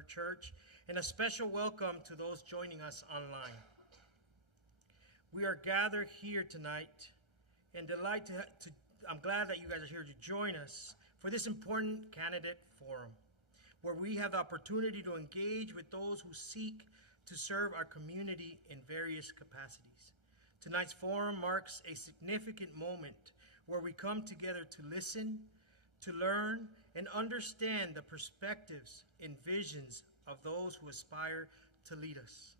our church, and a special welcome to those joining us online. We are gathered here tonight and I'm glad that you guys are here to join us for this important candidate forum, where we have the opportunity to engage with those who seek to serve our community in various capacities. Tonight's forum marks a significant moment where we come together to listen, to learn, and understand the perspectives and visions of those who aspire to lead us.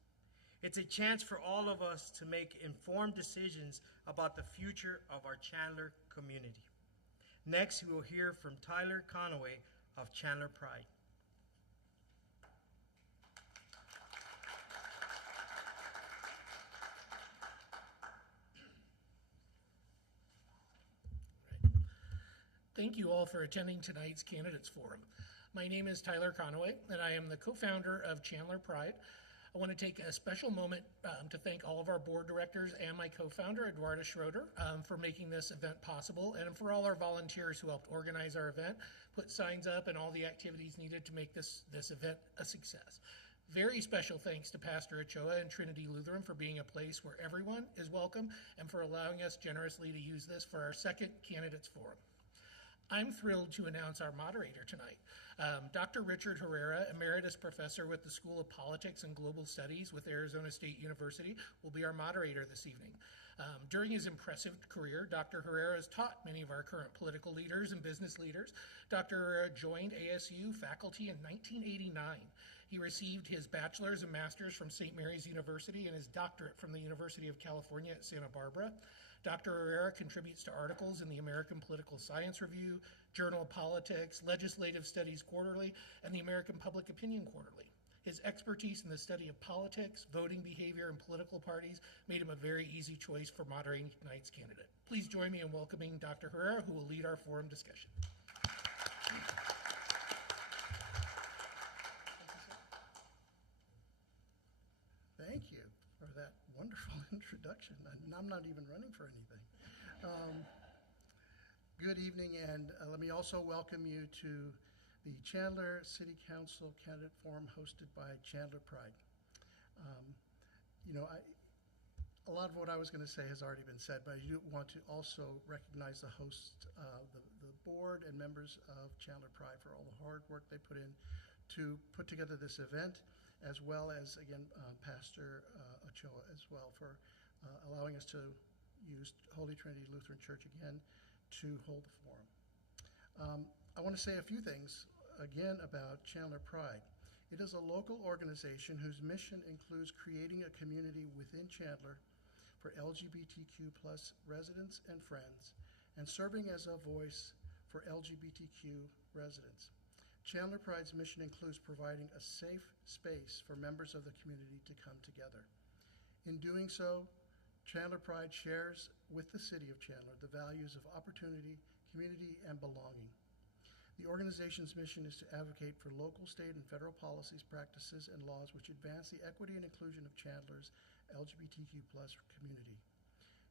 It's a chance for all of us to make informed decisions about the future of our Chandler community. Next, we will hear from Tyler Conaway of Chandler Pride. Thank you all for attending tonight's Candidates Forum. My name is Tyler Conaway, and I am the co-founder of Chandler Pride. I want to take a special moment to thank all of our board directors and my co-founder, Eduardo Schroeder, for making this event possible, and for all our volunteers who helped organize our event, put signs up, and all the activities needed to make this event a success. Very special thanks to Pastor Ochoa and Trinity Lutheran for being a place where everyone is welcome and for allowing us generously to use this for our second Candidates Forum. I'm thrilled to announce our moderator tonight. Dr. Richard Herrera, Emeritus Professor with the School of Politics and Global Studies with Arizona State University, will be our moderator this evening. During his impressive career, Dr. Herrera has taught many of our current political leaders and business leaders. Dr. Herrera joined ASU faculty in 1989. He received his bachelor's and master's from St. Mary's University and his doctorate from the University of California at Santa Barbara. Dr. Herrera contributes to articles in the American Political Science Review, Journal of Politics, Legislative Studies Quarterly, and the American Public Opinion Quarterly. His expertise in the study of politics, voting behavior, and political parties made him a very easy choice for moderating tonight's candidate. Please join me in welcoming Dr. Herrera, who will lead our forum discussion. Thank you for that wonderful introduction. I'm not even running for anything. Good evening, and let me also welcome you to the Chandler City Council Candidate Forum hosted by Chandler Pride. A lot of what I was going to say has already been said, but I do want to also recognize the hosts, the board and members of Chandler Pride for all the hard work they put in to put together this event, as well as, again, Pastor Ochoa as well for allowing us to use Holy Trinity Lutheran Church again to hold the forum. I want to say a few things, again, about Chandler Pride. It is a local organization whose mission includes creating a community within Chandler for LGBTQ plus residents and friends, and serving as a voice for LGBTQ residents. Chandler Pride's mission includes providing a safe space for members of the community to come together. In doing so, Chandler Pride shares with the city of Chandler the values of opportunity, community, and belonging. The organization's mission is to advocate for local, state, and federal policies, practices, and laws which advance the equity and inclusion of Chandler's LGBTQ plus community.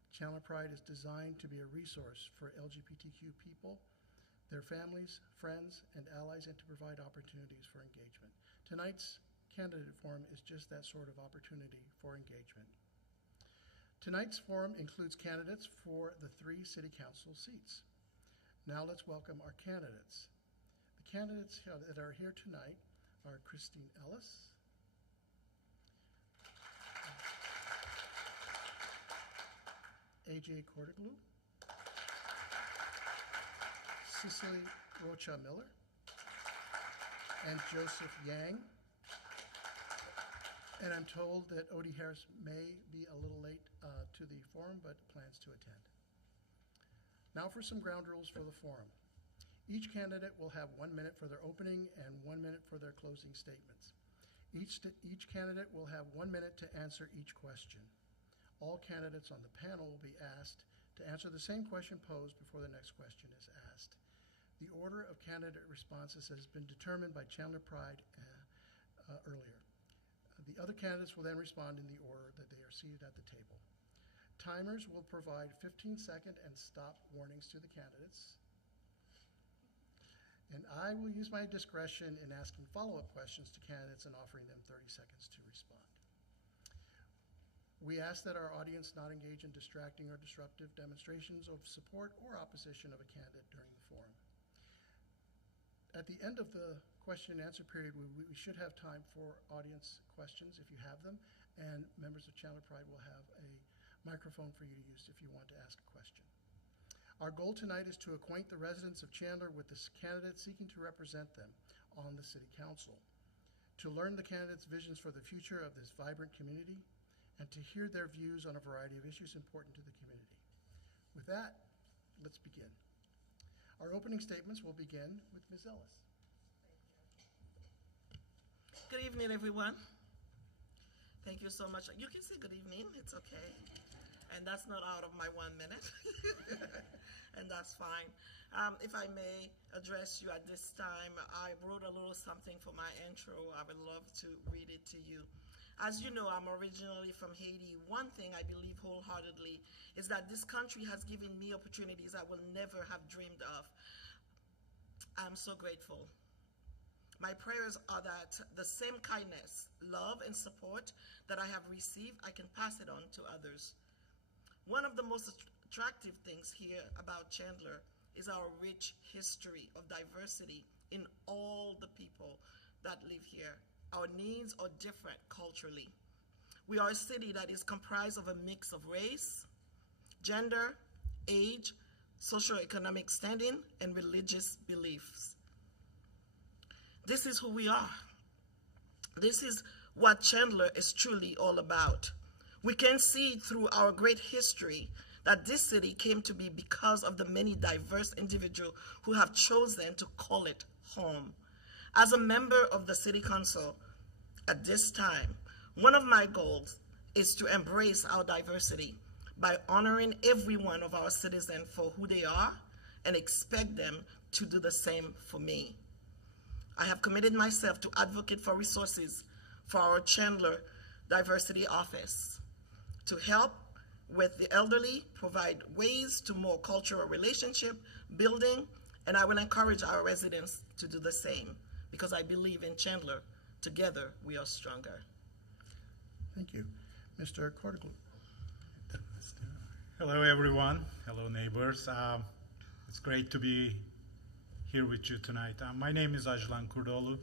Chandler Pride is designed to be a resource for LGBTQ people, their families, friends, and allies, and to provide opportunities for engagement. Tonight's candidate forum is just that sort of opportunity for engagement. Tonight's forum includes candidates for the 3 city council seats. Now let's welcome our candidates. The candidates that are here tonight are Christine Ellis, AJ Corteglu, Cicely Rocha Miller, and Joseph Yang. And I'm told that Odie Harris may be a little late to the forum, but plans to attend. Now for some ground rules for the forum. Each candidate will have 1 minute for their opening and 1 minute for their closing statements. Each candidate will have 1 minute to answer each question. All candidates on the panel will be asked to answer the same question posed before the next question is asked. The order of candidate responses has been determined by Chandler Pride earlier. The other candidates will then respond in the order that they are seated at the table. Timers will provide 15-second and stop warnings to the candidates. And I will use my discretion in asking follow-up questions to candidates and offering them 30 seconds to respond. We ask that our audience not engage in distracting or disruptive demonstrations of support or opposition of a candidate during the forum. At the end of the question and answer period, we should have time for audience questions if you have them, and members of Chandler Pride will have a microphone for you to use if you want to ask a question. Our goal tonight is to acquaint the residents of Chandler with the candidates seeking to represent them on the City Council, to learn the candidates' visions for the future of this vibrant community, and to hear their views on a variety of issues important to the community. With that, let's begin. Our opening statements will begin with Ms. Ellis. Good evening, everyone. Thank you so much. You can say good evening, it's okay. And that's not out of my 1 minute. And that's fine. If I may address you at this time, I wrote a little something for my intro. I would love to read it to you. As you know, I'm originally from Haiti. One thing I believe wholeheartedly is that this country has given me opportunities I will never have dreamed of. I'm so grateful. My prayers are that the same kindness, love, and support that I have received, I can pass it on to others. One of the most attractive things here about Chandler is our rich history of diversity in all the people that live here. Our needs are different culturally. We are a city that is comprised of a mix of race, gender, age, socioeconomic standing, and religious beliefs. This is who we are. This is what Chandler is truly all about. We can see through our great history that this city came to be because of the many diverse individuals who have chosen to call it home. As a member of the City Council at this time, one of my goals is to embrace our diversity by honoring every one of our citizens for who they are and expect them to do the same for me. I have committed myself to advocate for resources for our Chandler Diversity Office to help with the elderly, provide ways to more cultural relationship building, and I will encourage our residents to do the same because I believe in Chandler. Together, we are stronger. Thank you. Mr. Cordiglu. Hello, everyone. Hello, neighbors. It's great to be here with you tonight. My name is Ajlan Kurdolu.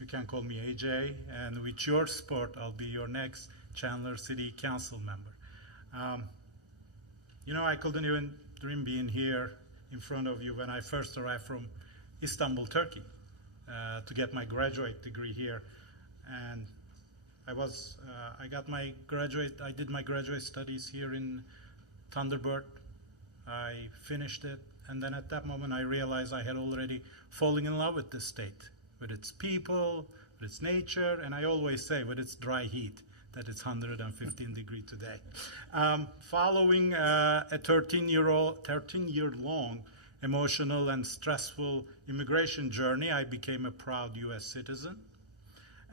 You can call me AJ, and with your support, I'll be your next Chandler City Council member. You know, I couldn't even dream being here in front of you when I first arrived from Istanbul, Turkey, to get my graduate degree here. And I did my graduate studies here in Thunderbird. I finished it, and then at that moment I realized I had already fallen in love with this state, with its people, with its nature, and I always say with its dry heat, that it's 115 degrees today. Following a 13-year-long emotional and stressful immigration journey, I became a proud U.S. citizen.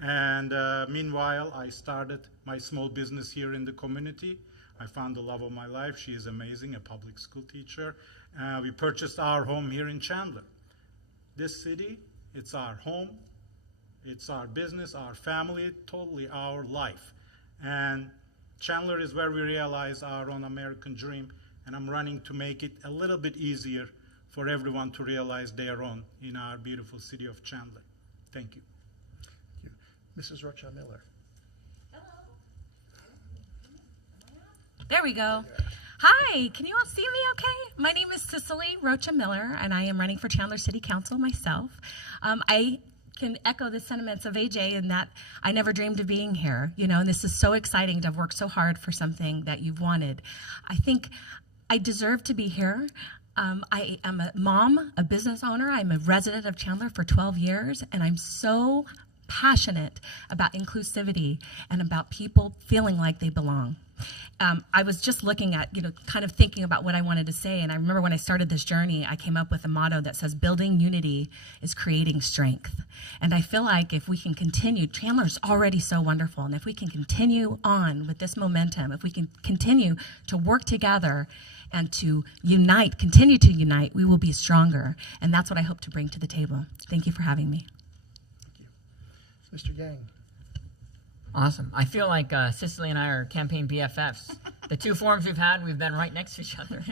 And meanwhile, I started my small business here in the community. I found the love of my life. She is amazing, a public school teacher. We purchased our home here in Chandler. This city, it's our home, it's our business, our family, totally our life. And Chandler is where we realize our own American dream, and I'm running to make it a little bit easier for everyone to realize their own in our beautiful city of Chandler. Thank you. Thank you. Mrs. Rocha Miller. There we go. Hi, can you all see me okay? My name is Cicely Rocha Miller, and I am running for Chandler City Council myself. I can echo the sentiments of AJ in that I never dreamed of being here, and this is so exciting to have worked so hard for something that you've wanted. I think I deserve to be here. I am a mom, a business owner. I'm a resident of Chandler for 12 years, and I'm so passionate about inclusivity and about people feeling like they belong. I was just looking at, kind of thinking about what I wanted to say, and I remember when I started this journey, I came up with a motto that says, building unity is creating strength. And I feel like if we can continue, Chandler's already so wonderful, and if we can continue on with this momentum, if we can continue to work together and to unite, continue to unite, we will be stronger. And that's what I hope to bring to the table. Thank you for having me. Thank you. Mr. Yang. Awesome. I feel like Cicely and I are campaign BFFs. The two forums we've had, we've been right next to each other.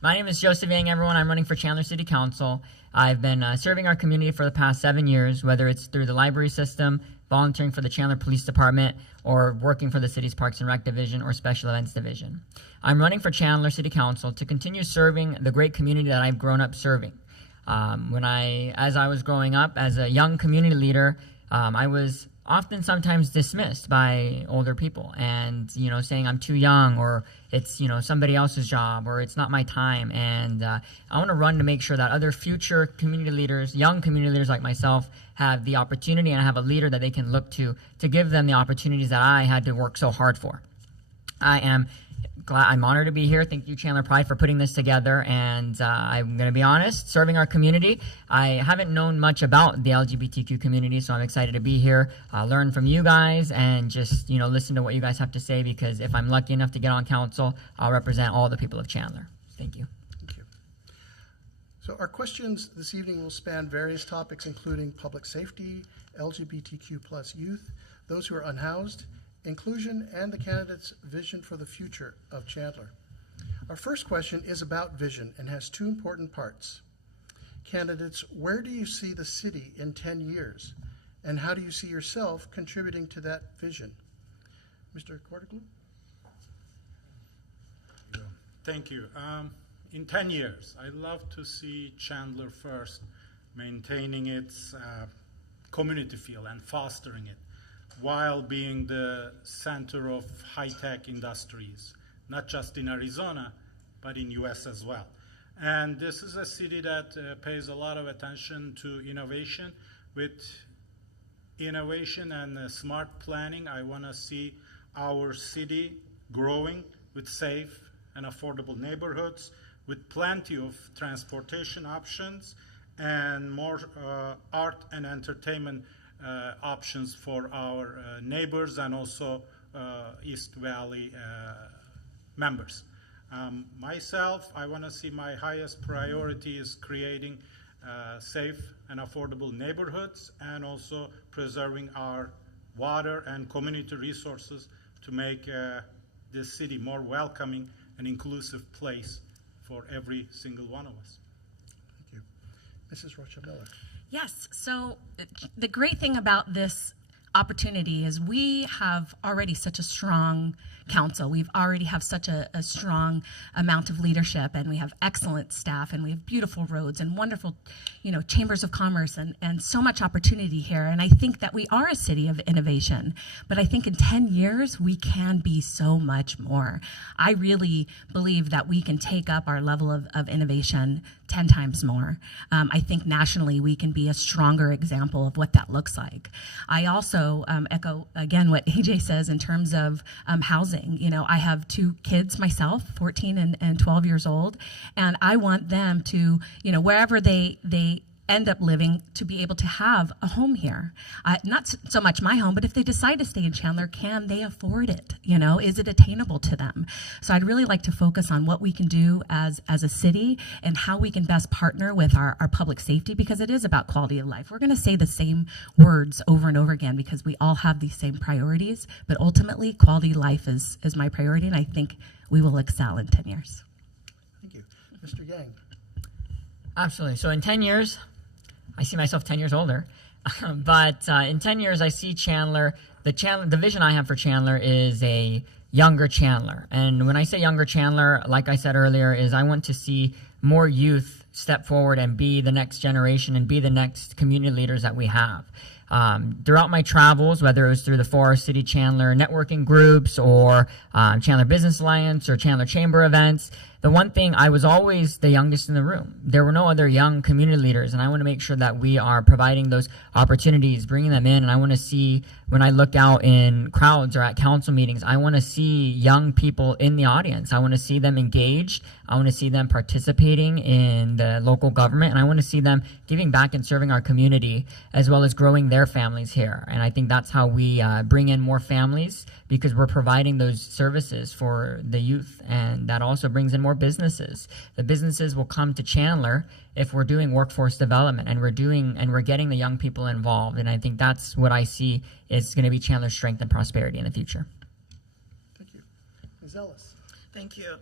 My name is Joseph Yang, everyone. I'm running for Chandler City Council. I've been serving our community for the past 7 years, whether it's through the library system, volunteering for the Chandler Police Department, or working for the city's Parks and Rec Division or Special Events Division. I'm running for Chandler City Council to continue serving the great community that I've grown up serving. As I was growing up as a young community leader, I was often sometimes dismissed by older people and, saying I'm too young, or it's, somebody else's job, or it's not my time. And I want to run to make sure that other future community leaders, young community leaders like myself, have the opportunity and have a leader that they can look to give them the opportunities that I had to work so hard for. I'm honored to be here. Thank you, Chandler Pride, for putting this together. And I'm going to be honest, serving our community, I haven't known much about the LGBTQ community, so I'm excited to be here, learn from you guys, and just listen to what you guys have to say, because if I'm lucky enough to get on council, I'll represent all the people of Chandler. Thank you. Thank you. So our questions this evening will span various topics, including public safety, LGBTQ plus youth, those who are unhoused, inclusion, and the candidate's vision for the future of Chandler. Our first question is about vision and has two important parts. Candidates, where do you see the city in 10 years? And how do you see yourself contributing to that vision? Mr. Corteglu? Thank you. In 10 years, I'd love to see Chandler first maintaining its community feel and fostering it, while being the center of high-tech industries, not just in Arizona, but in U.S. as well. And this is a city that pays a lot of attention to innovation. With innovation and smart planning, I want to see our city growing with safe and affordable neighborhoods, with plenty of transportation options and more art and entertainment options for our neighbors and also East Valley members. Myself, I want to see my highest priority is creating safe and affordable neighborhoods, and also preserving our water and community resources to make this city more welcoming and inclusive place for every single one of us. Thank you. Mrs. Rocha Miller. Yes, so the great thing about this opportunity is we have already such a strong council. We've already have such a strong amount of leadership, and we have excellent staff, and we have beautiful roads and wonderful, chambers of commerce, and so much opportunity here. And I think that we are a city of innovation, but I think in 10 years, we can be so much more. I really believe that we can take up our level of innovation 10 times more. I think nationally we can be a stronger example of what that looks like. I also echo again what AJ says in terms of housing. I have 2 kids myself, 14 and 12 years old, and I want them to, wherever they end up living, to be able to have a home here. Not so much my home, but if they decide to stay in Chandler, can they afford it? Is it attainable to them? So I'd really like to focus on what we can do as a city and how we can best partner with our public safety, because it is about quality of life. We're going to say the same words over and over again because we all have these same priorities, but ultimately quality of life is my priority, and I think we will excel in 10 years. Thank you. Mr. Yang. Absolutely. So in 10 years, I see myself 10 years older, but in 10 years, I see Chandler, the vision I have for Chandler is a younger Chandler. And when I say younger Chandler, like I said earlier, is I want to see more youth step forward and be the next generation and be the next community leaders that we have. Throughout my travels, whether it was through the Forest City Chandler networking groups or Chandler Business Alliance or Chandler Chamber events, the one thing, I was always the youngest in the room. There were no other young community leaders, and I want to make sure that we are providing those opportunities, bringing them in. And I want to see, when I look out in crowds or at council meetings, I want to see young people in the audience. I want to see them engaged. I want to see them participating in the local government, and I want to see them giving back and serving our community, as well as growing their families here. And I think that's how we bring in more families, because we're providing those services for the youth, and that also brings in more businesses. The businesses will come to Chandler if we're doing workforce development, and we're getting the young people involved. And I think that's what I see is going to be Chandler's strength and prosperity in the future. Thank you. Ms. Ellis. Thank you.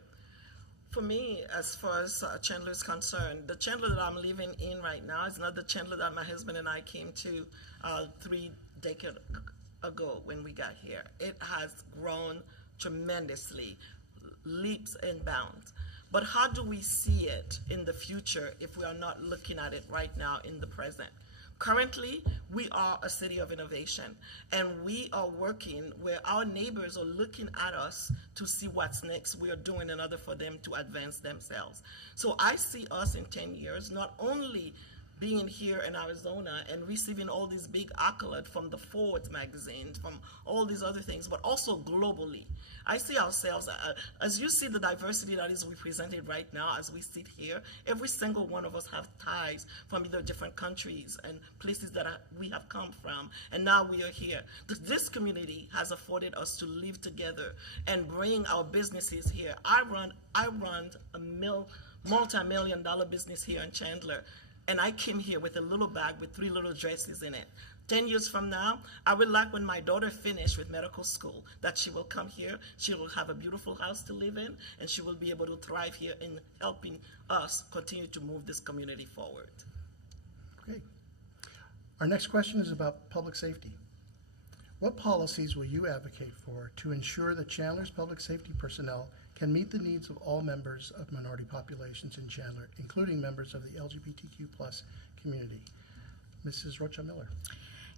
For me, as far as Chandler is concerned, the Chandler that I'm living in right now is not the Chandler that my husband and I came to 3 decades ago when we got here. It has grown tremendously, leaps and bounds. But how do we see it in the future if we are not looking at it right now in the present? Currently, we are a city of innovation, and we are working where our neighbors are looking at us to see what's next we are doing in order for them to advance themselves. So I see us in 10 years not only being here in Arizona and receiving all these big accolades from the Forbes magazine, from all these other things, but also globally. I see ourselves, as you see the diversity that is represented right now as we sit here, every single one of us have ties from either different countries and places that we have come from, and now we are here. This community has afforded us to live together and bring our businesses here. I run a multi-million-dollar business here in Chandler, and I came here with a little bag with 3 little dresses in it. 10 years from now, I would like when my daughter finished with medical school, that she will come here, she will have a beautiful house to live in, and she will be able to thrive here in helping us continue to move this community forward. Great. Our next question is about public safety. What policies will you advocate for to ensure that Chandler's public safety personnel can meet the needs of all members of minority populations in Chandler, including members of the LGBTQ+ community? Mrs. Rocha Miller.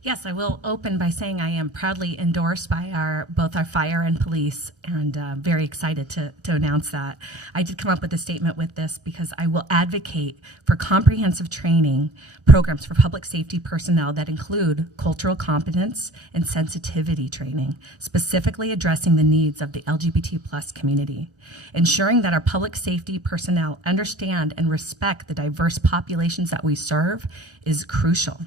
Yes, I will open by saying I am proudly endorsed by both our fire and police, and very excited to announce that. I did come up with a statement with this because I will advocate for comprehensive training programs for public safety personnel that include cultural competence and sensitivity training, specifically addressing the needs of the LGBT+ community. Ensuring that our public safety personnel understand and respect the diverse populations that we serve is crucial.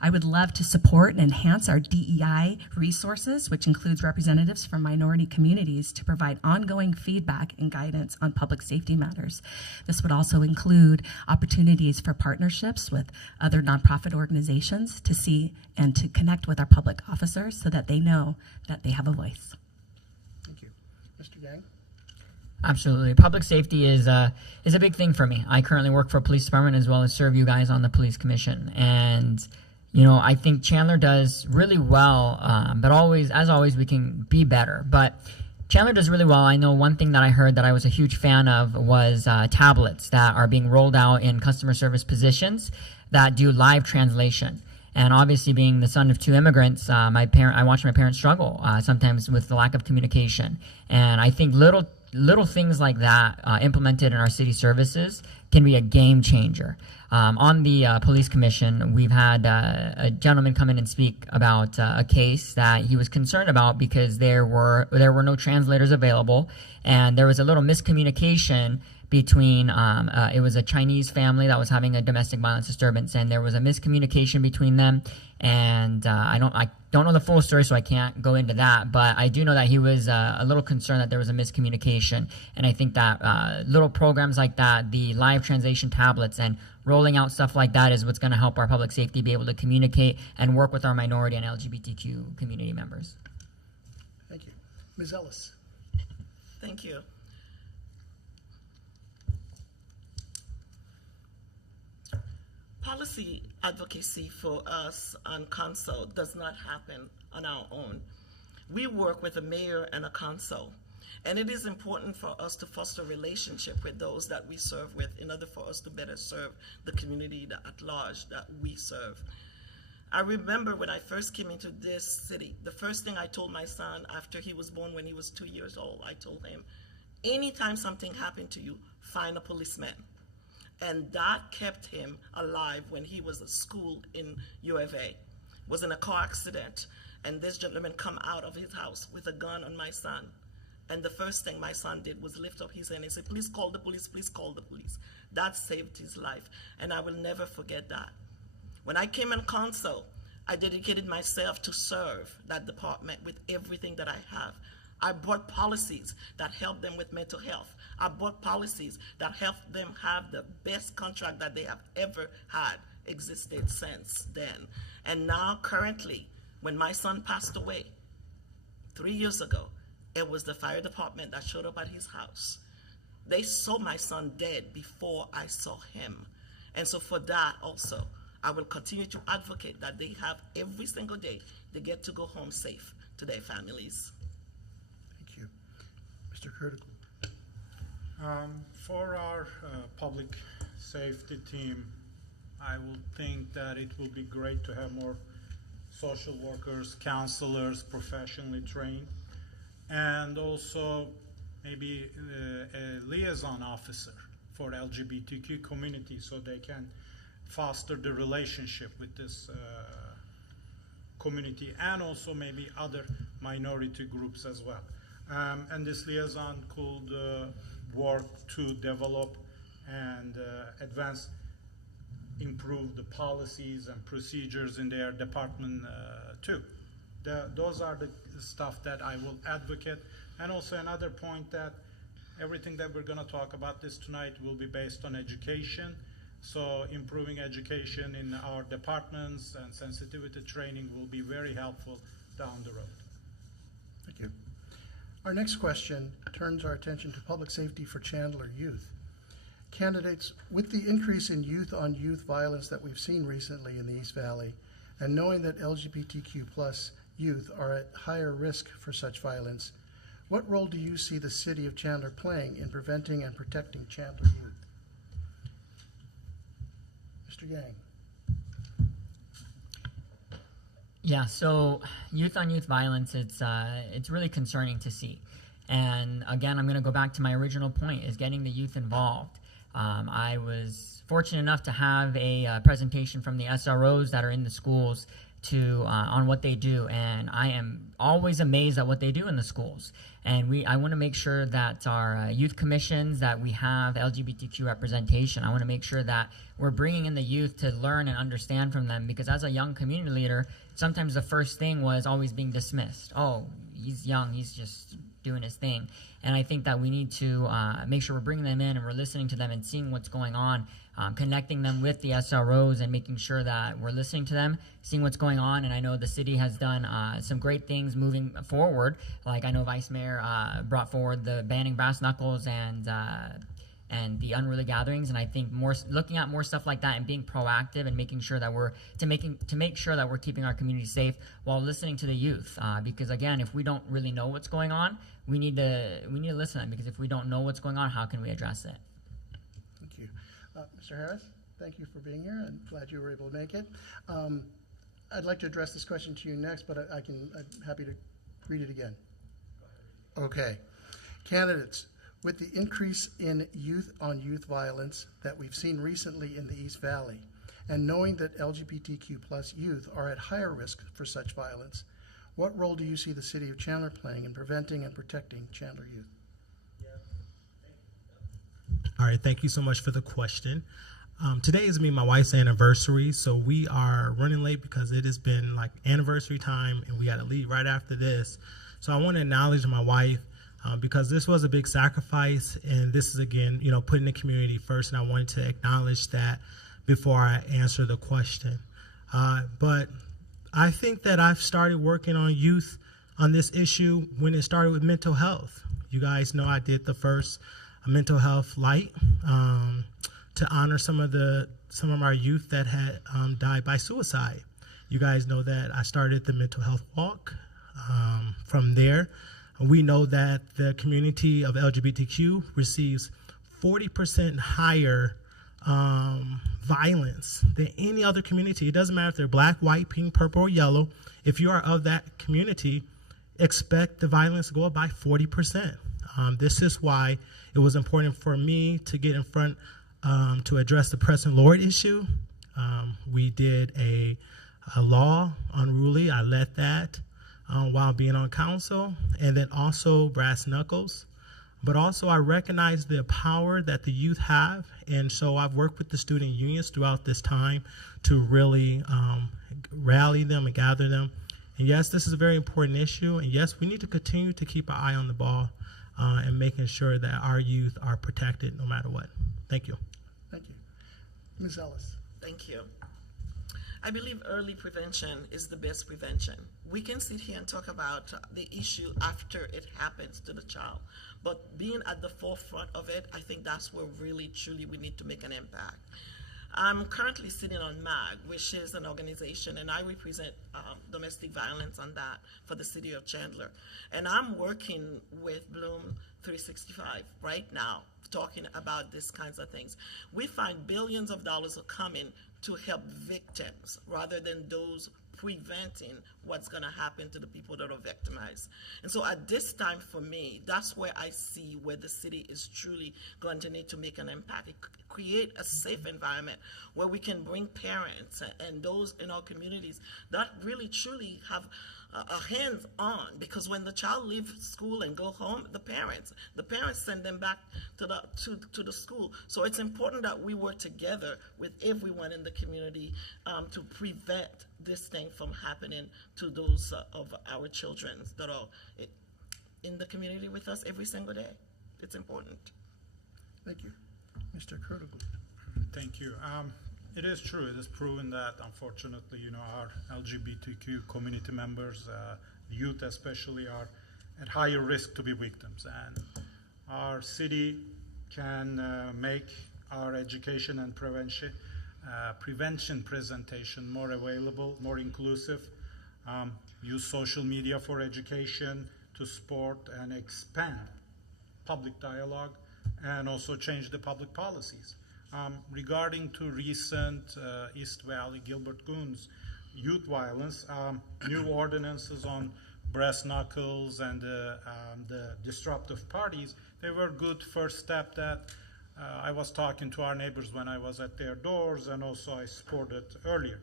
I would love to support and enhance our DEI resources, which includes representatives from minority communities, to provide ongoing feedback and guidance on public safety matters. This would also include opportunities for partnerships with other nonprofit organizations to see and to connect with our public officers so that they know that they have a voice. Thank you. Mr. Yang? Absolutely. Public safety is a big thing for me. I currently work for a police department as well as serve you guys on the police commission. And I think Chandler does really well, but as always, we can be better. But Chandler does really well. I know one thing that I heard that I was a huge fan of was tablets that are being rolled out in customer service positions that do live translation. And obviously, being the son of 2 immigrants, I watched my parents struggle sometimes with the lack of communication. And I think little things like that implemented in our city services can be a game changer. On the police commission, we've had a gentleman come in and speak about a case that he was concerned about because there were no translators available, and there was a little miscommunication between it was a Chinese family that was having a domestic violence disturbance, and there was a miscommunication between them. And I don't know the full story, so I can't go into that. But I do know that he was a little concerned that there was a miscommunication. And I think that little programs like that, the live translation tablets, and rolling out stuff like that is what's going to help our public safety be able to communicate and work with our minority and LGBTQ community members. Thank you. Ms. Ellis. Thank you. Policy advocacy for us on council does not happen on our own. We work with a mayor and a council, and it is important for us to foster a relationship with those that we serve with in order for us to better serve the community at large that we serve. I remember when I first came into this city, the first thing I told my son after he was born when he was 2 years old, I told him, anytime something happened to you, find a policeman. And that kept him alive when he was at school in U of A. Was in a car accident, and this gentleman come out of his house with a gun on my son. And the first thing my son did was lift up his hand and say, please call the police, please call the police. That saved his life, and I will never forget that. When I came on council, I dedicated myself to serve that department with everything that I have. I brought policies that help them with mental health. I brought policies that help them have the best contract that they have ever had existed since then. And now currently, when my son passed away 3 years ago, it was the fire department that showed up at his house. They saw my son dead before I saw him. And so for that also, I will continue to advocate that they have every single day, they get to go home safe to their families. Thank you. Mr. Curticle. For our public safety team, I will think that it will be great to have more social workers, counselors, professionally trained, and also maybe a liaison officer for the LGBTQ community so they can foster the relationship with this community and also maybe other minority groups as well. And this liaison could work to develop and advance, improve the policies and procedures in their department too. Those are the stuff that I will advocate. And also another point that everything that we're going to talk about this tonight will be based on education. So improving education in our departments and sensitivity training will be very helpful down the road. Thank you. Our next question turns our attention to public safety for Chandler youth. Candidates, with the increase in youth-on-youth violence that we've seen recently in the East Valley, and knowing that LGBTQ plus youth are at higher risk for such violence, what role do you see the city of Chandler playing in preventing and protecting Chandler youth? Mr. Yang. Yeah, so youth-on-youth violence, it's really concerning to see. And again, I'm going to go back to my original point, is getting the youth involved. I was fortunate enough to have a presentation from the SROs that are in the schools on what they do, and I am always amazed at what they do in the schools. And I want to make sure that our youth commissions, that we have LGBTQ representation. I want to make sure that we're bringing in the youth to learn and understand from them, because as a young community leader, sometimes the first thing was always being dismissed. Oh, he's young, he's just doing his thing. And I think that we need to make sure we're bringing them in and we're listening to them and seeing what's going on, connecting them with the SROs and making sure that we're listening to them, seeing what's going on. And I know the city has done some great things moving forward. Like I know Vice Mayor brought forward the banning brass knuckles and the unruly gatherings, and I think looking at more stuff like that and being proactive and making sure that make sure that we're keeping our community safe while listening to the youth. Because again, if we don't really know what's going on, we need to listen to them. Because if we don't know what's going on, how can we address it? Thank you, Mr. Harris. Thank you for being here. I'm glad you were able to make it. I'd like to address this question to you next, but I'm happy to read it again. Okay, candidates. With the increase in youth-on-youth violence that we've seen recently in the East Valley, and knowing that LGBTQ plus youth are at higher risk for such violence, what role do you see the city of Chandler playing in preventing and protecting Chandler youth? All right, thank you so much for the question. Today is me and my wife's anniversary, so we are running late because it has been like anniversary time and we got to leave right after this. So I want to acknowledge my wife, because this was a big sacrifice, and this is, again, putting the community first, and I wanted to acknowledge that before I answer the question. But I think that I've started working on youth on this issue when it started with mental health. You guys know I did the first mental health light to honor some of our youth that had died by suicide. You guys know that I started the mental health walk. From there, we know that the community of LGBTQ receives 40% higher violence than any other community. It doesn't matter if they're black, white, pink, purple, or yellow. If you are of that community, expect the violence to go up by 40%. This is why it was important for me to get in front to address the President Lord issue. We did a law unruly. I led that while being on council, and then also brass knuckles. But also I recognize the power that the youth have, and so I've worked with the student unions throughout this time to really rally them and gather them. And yes, this is a very important issue, and yes, we need to continue to keep an eye on the ball and making sure that our youth are protected no matter what. Thank you. Thank you. Ms. Ellis. Thank you. I believe early prevention is the best prevention. We can sit here and talk about the issue after it happens to the child, but being at the forefront of it, I think that's where really, truly we need to make an impact. I'm currently sitting on MAG, which is an organization, and I represent domestic violence on that for the city of Chandler. And I'm working with Bloom 365 right now, talking about these kinds of things. We find billions of dollars are coming to help victims rather than those preventing what's going to happen to the people that are victimized. And so at this time for me, that's where I see where the city is truly going to need to make an impact. Create a safe environment where we can bring parents and those in our communities that really truly have a hands-on, because when the child leaves school and go home, the parents send them back to the school. So it's important that we work together with everyone in the community to prevent this thing from happening to those of our children that are in the community with us every single day. It's important. Thank you. Mr. Kurtoglu. Thank you. It is true. It is proven that, unfortunately, our LGBTQ community members, youth especially, are at higher risk to be victims. And our city can make our education and prevention presentation more available, more inclusive, use social media for education to support and expand public dialogue, and also change the public policies. Regarding to recent East Valley Gilbert Goons youth violence, new ordinances on brass knuckles and the disruptive parties, they were a good first step that I was talking to our neighbors when I was at their doors, and also I supported earlier.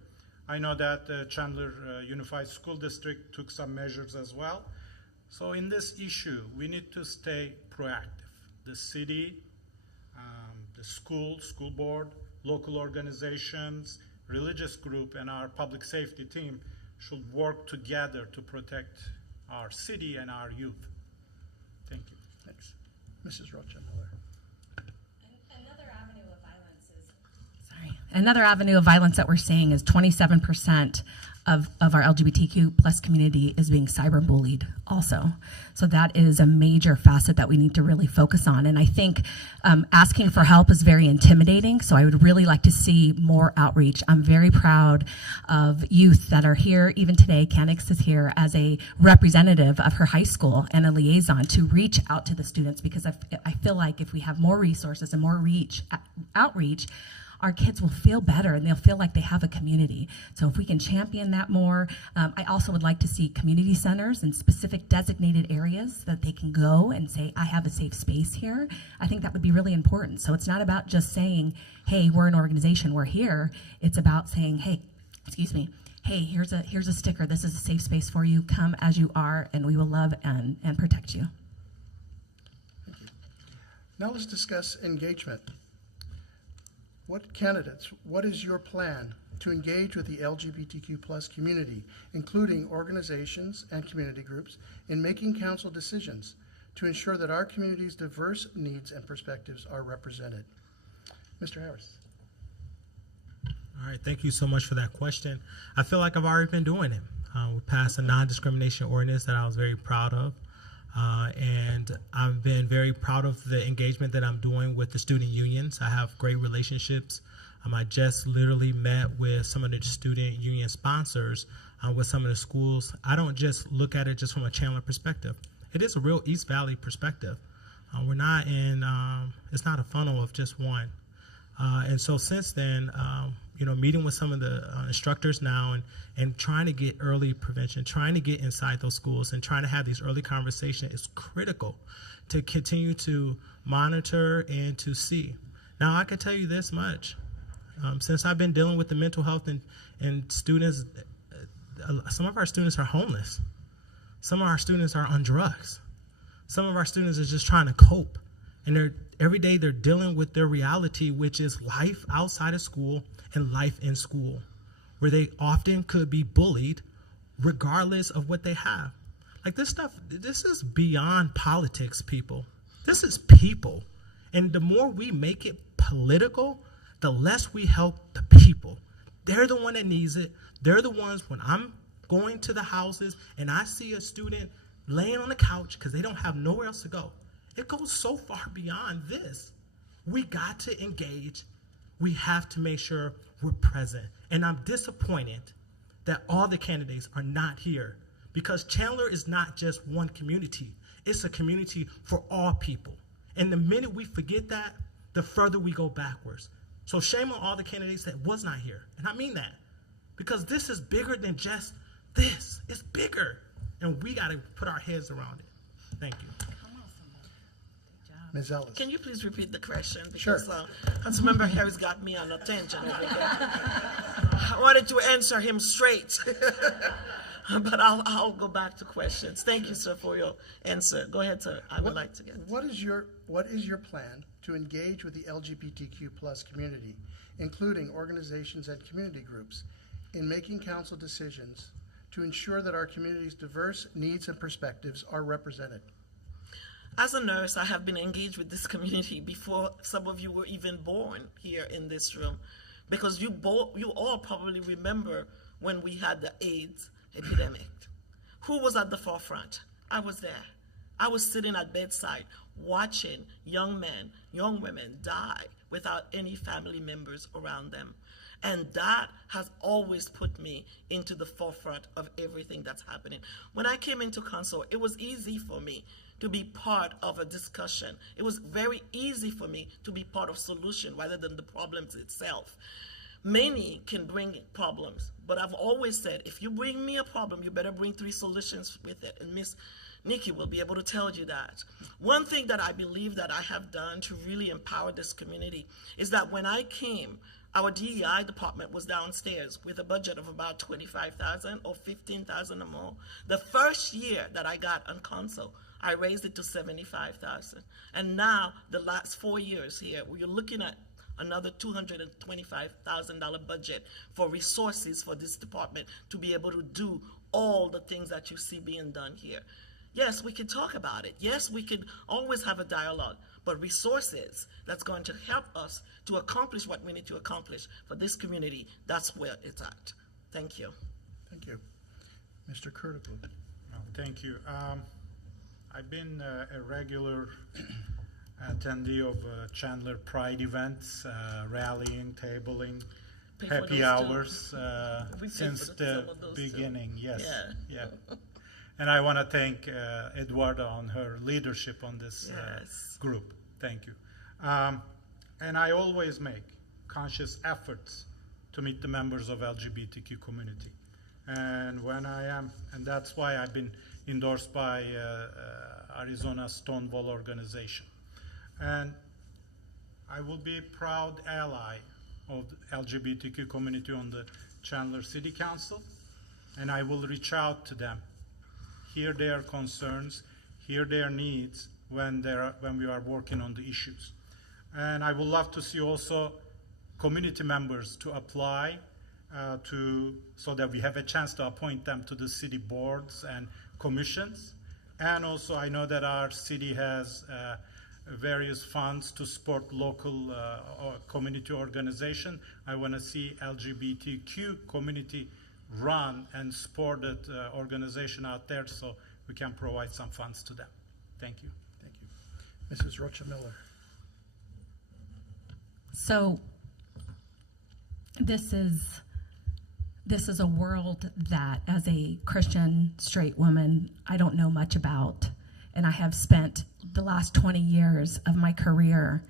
I know that Chandler Unified School District took some measures as well. So in this issue, we need to stay proactive. The city, the school board, local organizations, religious group, and our public safety team should work together to protect our city and our youth. Thank you. Thanks. Mrs. Rocha Miller. Another avenue of violence that we're seeing is 27% of our LGBTQ plus community is being cyberbullied also. So that is a major facet that we need to really focus on. And I think asking for help is very intimidating. So I would really like to see more outreach. I'm very proud of youth that are here. Even today, Canix is here as a representative of her high school and a liaison to reach out to the students, because I feel like if we have more resources and more outreach, our kids will feel better and they'll feel like they have a community. So if we can champion that more, I also would like to see community centers and specific designated areas that they can go and say, I have a safe space here. I think that would be really important. So it's not about just saying, hey, we're an organization, we're here. It's about saying, hey, here's a sticker. This is a safe space for you. Come as you are, and we will love and protect you. Thank you. Now let's discuss engagement. What is your plan to engage with the LGBTQ plus community, including organizations and community groups, in making council decisions to ensure that our community's diverse needs and perspectives are represented? Mr. Harris. All right, thank you so much for that question. I feel like I've already been doing it. We passed a non-discrimination ordinance that I was very proud of. And I've been very proud of the engagement that I'm doing with the student unions. I have great relationships. I just literally met with some of the student union sponsors with some of the schools. I don't just look at it just from a Chandler perspective. It is a real East Valley perspective. We're not in, it's not a funnel of just one. And so since then, meeting with some of the instructors now and trying to get early prevention, trying to get inside those schools and trying to have these early conversations is critical to continue to monitor and to see. Now, I can tell you this much. Since I've been dealing with the mental health and students, some of our students are homeless. Some of our students are on drugs. Some of our students are just trying to cope. And every day they're dealing with their reality, which is life outside of school and life in school, where they often could be bullied regardless of what they have. Like this is beyond politics, people. This is people. And the more we make it political, the less we help the people. They're the one that needs it. They're the ones, when I'm going to the houses and I see a student laying on the couch because they don't have nowhere else to go. It goes so far beyond this. We got to engage. We have to make sure we're present. And I'm disappointed that all the candidates are not here, because Chandler is not just one community. It's a community for all people. And the minute we forget that, the further we go backwards. So shame on all the candidates that was not here. And I mean that, because this is bigger than just this. It's bigger. And we got to put our heads around it. Thank you. Ms. Ellis. Can you please repeat the question? Sure. Because Councilmember Harris got me on attention over here. I wanted to answer him straight. But I'll go back to questions. Thank you, sir, for your answer. Go ahead, sir. I would like to get. What is your plan to engage with the LGBTQ plus community, including organizations and community groups, in making council decisions to ensure that our community's diverse needs and perspectives are represented? As a nurse, I have been engaged with this community before some of you were even born here in this room, because you all probably remember when we had the AIDS epidemic. Who was at the forefront? I was there. I was sitting at bedside watching young men, young women die without any family members around them. And that has always put me into the forefront of everything that's happening. When I came into council, it was easy for me to be part of a discussion. It was very easy for me to be part of solution rather than the problems itself. Many can bring problems, but I've always said, if you bring me a problem, you better bring 3 solutions with it. And Miss Nikki will be able to tell you that. One thing that I believe that I have done to really empower this community is that when I came, our DEI department was downstairs with a budget of about $25,000 or $15,000 or more. The first year that I got on council, I raised it to $75,000. And now, the last 4 years here, we're looking at another $225,000 budget for resources for this department to be able to do all the things that you see being done here. Yes, we can talk about it. Yes, we can always have a dialogue, but resources that's going to help us to accomplish what we need to accomplish for this community, that's where it's at. Thank you. Thank you. Mr. Curticle. Thank you. I've been a regular attendee of Chandler Pride events, rallying, tabling, happy hours since the beginning. Yes, yeah. And I want to thank Eduarda on her leadership on this group. Thank you. And I always make conscious efforts to meet the members of LGBTQ community. And when I am, and that's why I've been endorsed by Arizona Stonewall organization. And I will be a proud ally of the LGBTQ community on the Chandler City Council, and I will reach out to them, hear their concerns, hear their needs when we are working on the issues. And I would love to see also community members to apply so that we have a chance to appoint them to the city boards and commissions. And also I know that our city has various funds to support local community organization. I want to see LGBTQ community run and supported organization out there so we can provide some funds to them. Thank you. Thank you. Mrs. Rocha Miller. So this is a world that, as a Christian straight woman, I don't know much about. And I have spent the last 20 years of my career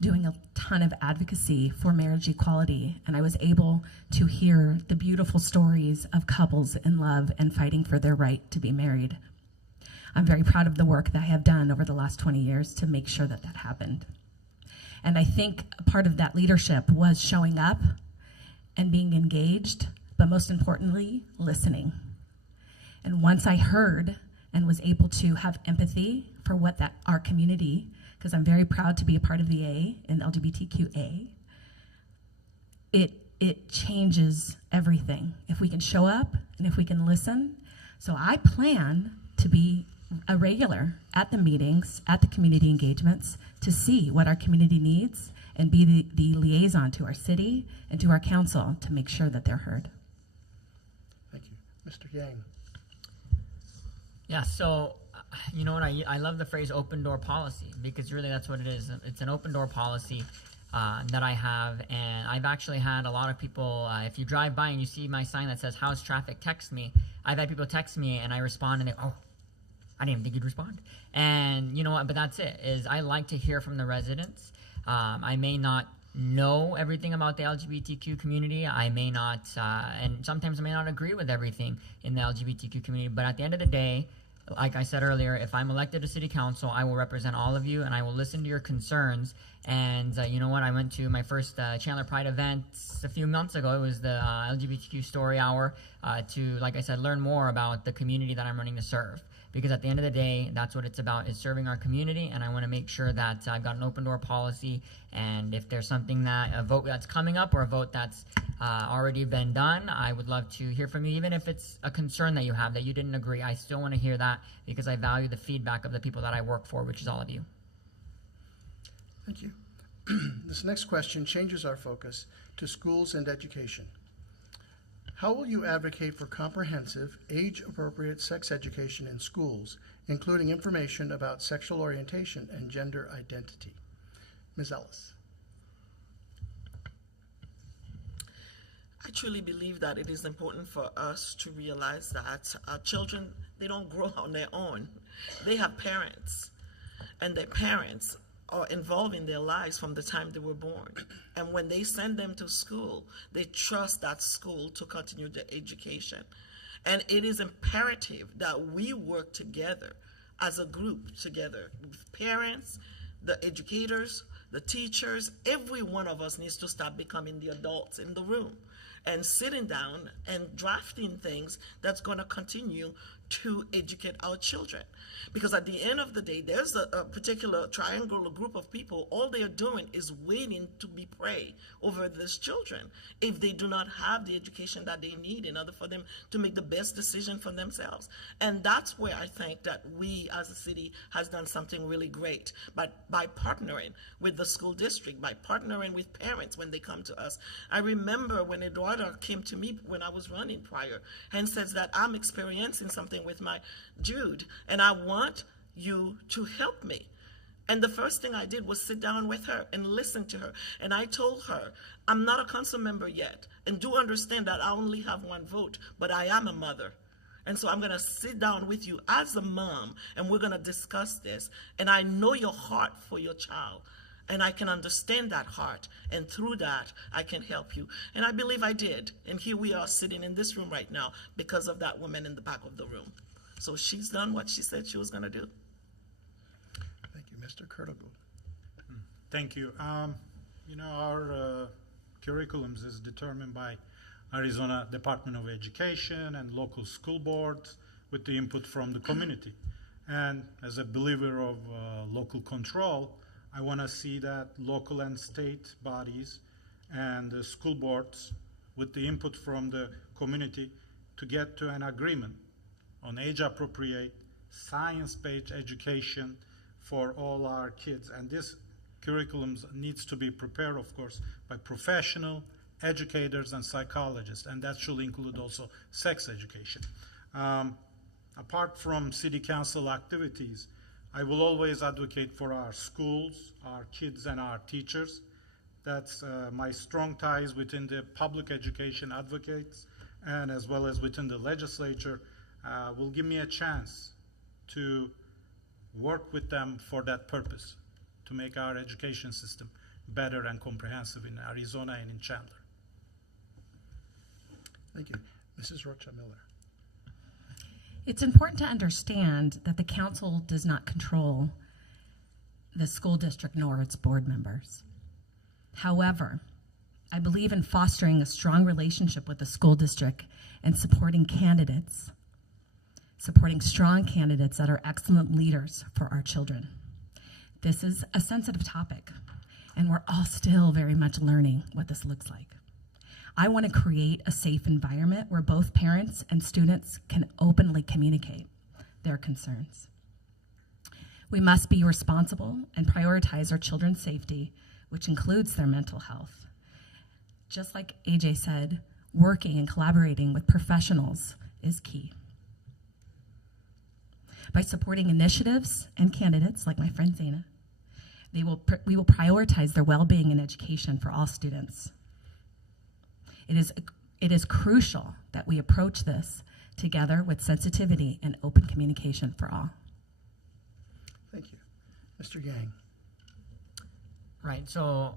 doing a ton of advocacy for marriage equality, and I was able to hear the beautiful stories of couples in love and fighting for their right to be married. I'm very proud of the work that I have done over the last 20 years to make sure that that happened. And I think part of that leadership was showing up and being engaged, but most importantly, listening. And once I heard and was able to have empathy for what our community, because I'm very proud to be a part of the A in LGBTQA, it changes everything if we can show up and if we can listen. So I plan to be a regular at the meetings, at the community engagements, to see what our community needs and be the liaison to our city and to our council to make sure that they're heard. Thank you. Mr. Yang. Yeah, so you know what, I love the phrase open door policy, because really that's what it is. It's an open door policy that I have, and I've actually had a lot of people, if you drive by and you see my sign that says how's traffic, text me. I've had people text me and I respond and they, oh, I didn't even think you'd respond. And you know what, but that's it, is I like to hear from the residents. I may not know everything about the LGBTQ community. I may not, and sometimes I may not agree with everything in the LGBTQ community, but at the end of the day, like I said earlier, if I'm elected to city council, I will represent all of you and I will listen to your concerns. And you know what, I went to my first Chandler Pride event a few months ago. It was the LGBTQ Story Hour to, like I said, learn more about the community that I'm running to serve. Because at the end of the day, that's what it's about, is serving our community, and I want to make sure that I've got an open door policy, and if there's something that, a vote that's coming up or a vote that's already been done, I would love to hear from you, even if it's a concern that you have, that you didn't agree. I still want to hear that, because I value the feedback of the people that I work for, which is all of you. Thank you. This next question changes our focus to schools and education. How will you advocate for comprehensive, age-appropriate sex education in schools, including information about sexual orientation and gender identity? Ms. Ellis. I truly believe that it is important for us to realize that our children, they don't grow on their own. They have parents, and their parents are involved in their lives from the time they were born. And when they send them to school, they trust that school to continue their education. And it is imperative that we work together as a group together. Parents, the educators, the teachers, every one of us needs to start becoming the adults in the room and sitting down and drafting things that's going to continue to educate our children. Because at the end of the day, there's a particular triangular group of people, all they are doing is waiting to be prey over these children if they do not have the education that they need in order for them to make the best decision for themselves. And that's where I think that we as a city has done something really great by partnering with the school district, by partnering with parents when they come to us. I remember when Eduardo came to me when I was running prior and says that I'm experiencing something with my Jude, and I want you to help me. And the first thing I did was sit down with her and listen to her. And I told her, I'm not a council member yet, and do understand that I only have one vote, but I am a mother. And so I'm going to sit down with you as a mom, and we're going to discuss this. And I know your heart for your child, and I can understand that heart, and through that, I can help you. And I believe I did. And here we are sitting in this room right now because of that woman in the back of the room. So she's done what she said she was going to do. Thank you. Mr. Kurtoglu. Thank you. You know, our curriculums is determined by Arizona Department of Education and local school boards with the input from the community. And as a believer of local control, I want to see that local and state bodies and the school boards with the input from the community to get to an agreement on age-appropriate, science-based education for all our kids. And this curriculum needs to be prepared, of course, by professional educators and psychologists, and that should include also sex education. Apart from city council activities, I will always advocate for our schools, our kids, and our teachers. That's my strong ties within the public education advocates and as well as within the legislature will give me a chance to work with them for that purpose, to make our education system better and comprehensive in Arizona and in Chandler. Thank you. Mrs. Rocha Miller. It's important to understand that the council does not control the school district nor its board members. However, I believe in fostering a strong relationship with the school district and supporting strong candidates that are excellent leaders for our children. This is a sensitive topic, and we're all still very much learning what this looks like. I want to create a safe environment where both parents and students can openly communicate their concerns. We must be responsible and prioritize our children's safety, which includes their mental health. Just like AJ said, working and collaborating with professionals is key. By supporting initiatives and candidates like my friend Zena, we will prioritize their well-being and education for all students. It is crucial that we approach this together with sensitivity and open communication for all. Thank you. Mr. Yang. Right, so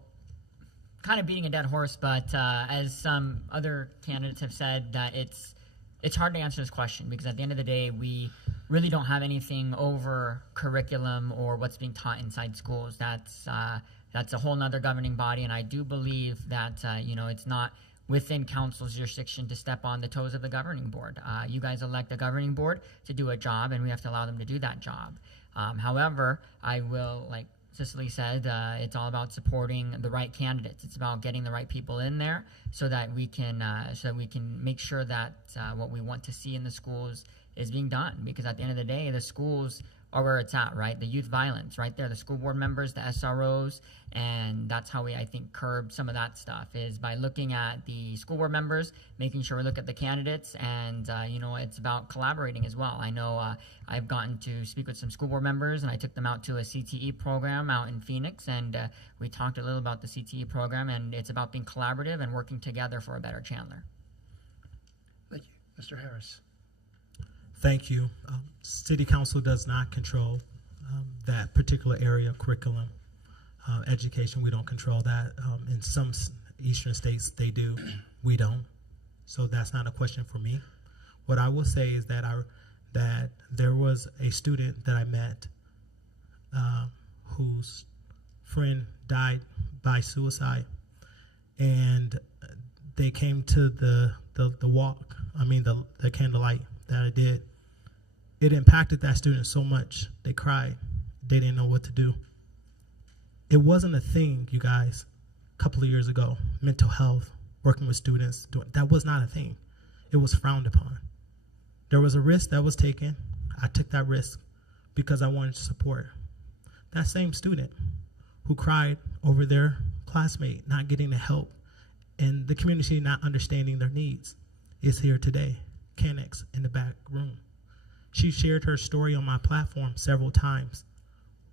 kind of beating a dead horse, but as some other candidates have said, that it's hard to answer this question because at the end of the day, we really don't have anything over curriculum or what's being taught inside schools. That's a whole nother governing body, and I do believe that it's not within council's jurisdiction to step on the toes of the governing board. You guys elect a governing board to do a job, and we have to allow them to do that job. However, I will, like Cicely said, it's all about supporting the right candidates. It's about getting the right people in there so that we can make sure that what we want to see in the schools is being done. Because at the end of the day, the schools are where it's at, right? The youth violence, right there, the school board members, the SROs, and that's how we, I think, curb some of that stuff is by looking at the school board members, making sure we look at the candidates, and, it's about collaborating as well. I know I've gotten to speak with some school board members, and I took them out to a CTE program out in Phoenix, and we talked a little about the CTE program, and it's about being collaborative and working together for a better Chandler. Thank you. Mr. Harris. Thank you. City Council does not control that particular area of curriculum. Education, we don't control that. In some eastern states, they do. We don't. So that's not a question for me. What I will say is that there was a student that I met whose friend died by suicide, and they came to the walk. The candlelight that I did. It impacted that student so much. They cried. They didn't know what to do. It wasn't a thing, you guys, a couple of years ago. Mental health, working with students, that was not a thing. It was frowned upon. There was a risk that was taken. I took that risk because I wanted to support that same student who cried over their classmate not getting the help and the community not understanding their needs is here today. Canex in the back room. She shared her story on my platform several times.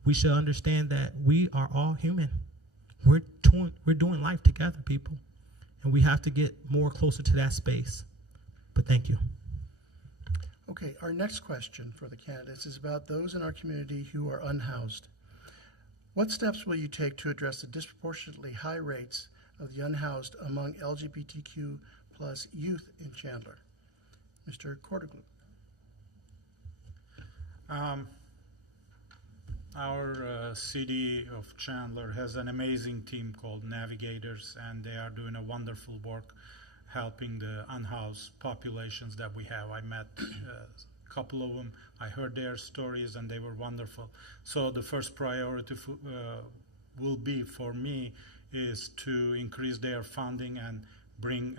We should understand that we are all human. We're doing life together, people. And we have to get more closer to that space. But thank you. Okay, our next question for the candidates is about those in our community who are unhoused. What steps will you take to address the disproportionately high rates of the unhoused among LGBTQ plus youth in Chandler? Mr. Corteglu. Our city of Chandler has an amazing team called Navigators, and they are doing a wonderful work helping the unhoused populations that we have. I met a couple of them. I heard their stories, and they were wonderful. So the first priority will be for me is to increase their funding and bring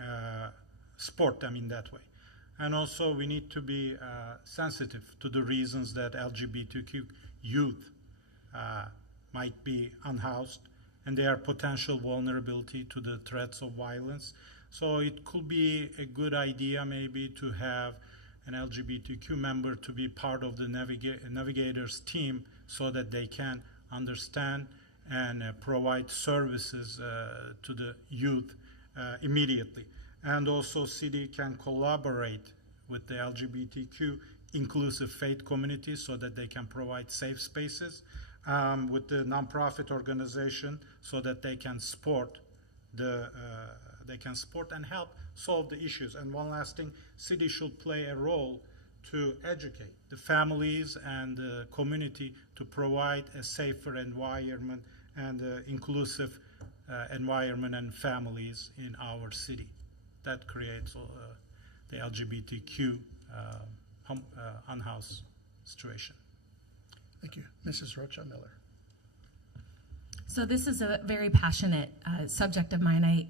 support them in that way. And also we need to be sensitive to the reasons that LGBTQ youth might be unhoused, and their potential vulnerability to the threats of violence. So it could be a good idea maybe to have an LGBTQ member to be part of the Navigators team so that they can understand and provide services to the youth immediately. And also city can collaborate with the LGBTQ inclusive faith community so that they can provide safe spaces with the nonprofit organization so that they can support and help solve the issues. And one last thing, city should play a role to educate the families and the community to provide a safer environment and inclusive environment and families in our city. That creates the LGBTQ unhoused situation. Thank you. Mrs. Rocha Miller. So this is a very passionate subject of mine. I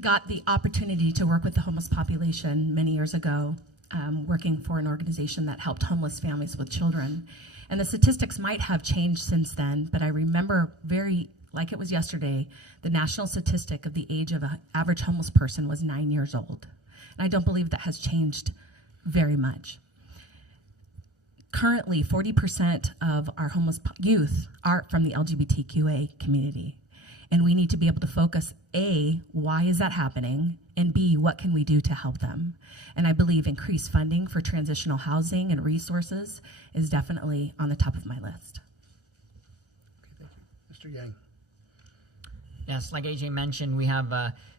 got the opportunity to work with the homeless population many years ago, working for an organization that helped homeless families with children. And the statistics might have changed since then, but I remember like it was yesterday, the national statistic of the age of an average homeless person was 9 years old. And I don't believe that has changed very much. Currently, 40% of our homeless youth are from the LGBTQA community. And we need to be able to focus, A, why is that happening? And B, what can we do to help them? And I believe increased funding for transitional housing and resources is definitely on the top of my list. Okay, thank you. Mr. Yang. Yes, like AJ mentioned, we have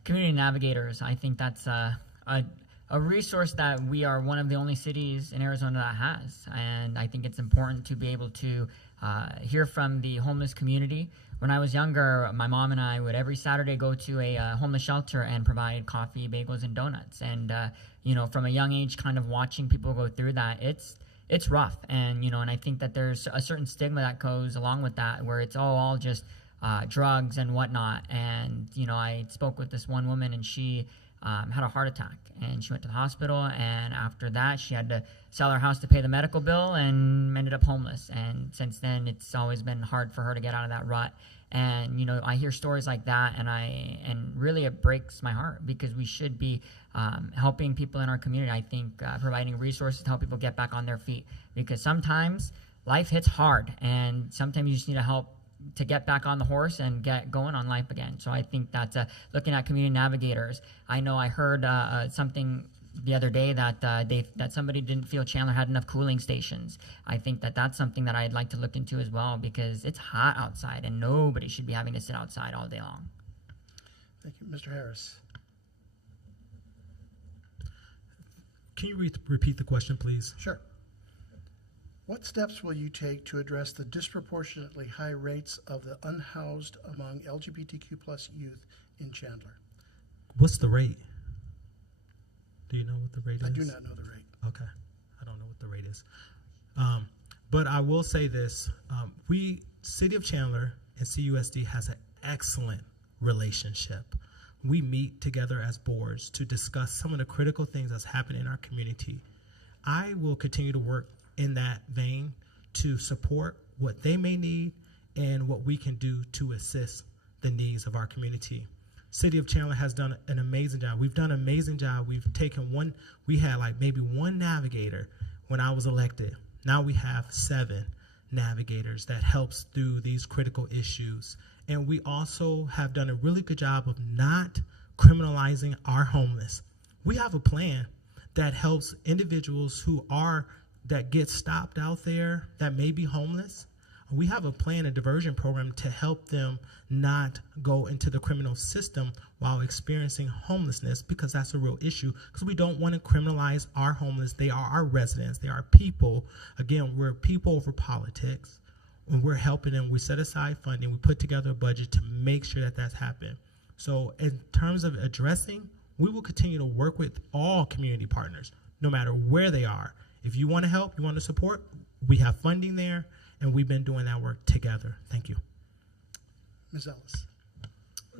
community navigators. I think that's a resource that we are one of the only cities in Arizona that has. And I think it's important to be able to hear from the homeless community. When I was younger, my mom and I would every Saturday go to a homeless shelter and provide coffee, bagels, and donuts. And, from a young age, kind of watching people go through that, it's rough. And, and I think that there's a certain stigma that goes along with that, where it's all just drugs and whatnot. And, I spoke with this one woman, and she had a heart attack, and she went to the hospital, and after that she had to sell her house to pay the medical bill and ended up homeless. And since then it's always been hard for her to get out of that rut. And I hear stories like that, and really it breaks my heart, because we should be helping people in our community. I think providing resources to help people get back on their feet, because sometimes life hits hard, and sometimes you just need to help to get back on the horse and get going on life again. So I think that's looking at community navigators. I know I heard something the other day that somebody didn't feel Chandler had enough cooling stations. I think that's something that I'd like to look into as well, because it's hot outside and nobody should be having to sit outside all day long. Thank you. Mr. Harris. Can you repeat the question, please? Sure. What steps will you take to address the disproportionately high rates of the unhoused among LGBTQ plus youth in Chandler? What's the rate? Do you know what the rate is? I do not know the rate. Okay. I don't know what the rate is. But I will say this. City of Chandler and CUSD has an excellent relationship. We meet together as boards to discuss some of the critical things that's happening in our community. I will continue to work in that vein to support what they may need and what we can do to assist the needs of our community. City of Chandler has done an amazing job. We've done an amazing job. We had like maybe one navigator when I was elected. Now we have 7 navigators that helps through these critical issues. And we also have done a really good job of not criminalizing our homeless. We have a plan that helps individuals that get stopped out there that may be homeless. We have a plan, a diversion program to help them not go into the criminal system while experiencing homelessness, because that's a real issue, because we don't want to criminalize our homeless. They are our residents. They are people. Again, we're people over politics. When we're helping them, we set aside funding. We put together a budget to make sure that that's happened. So in terms of addressing, we will continue to work with all community partners, no matter where they are. If you want to help, you want to support, we have funding there, and we've been doing that work together. Thank you. Ms. Ellis.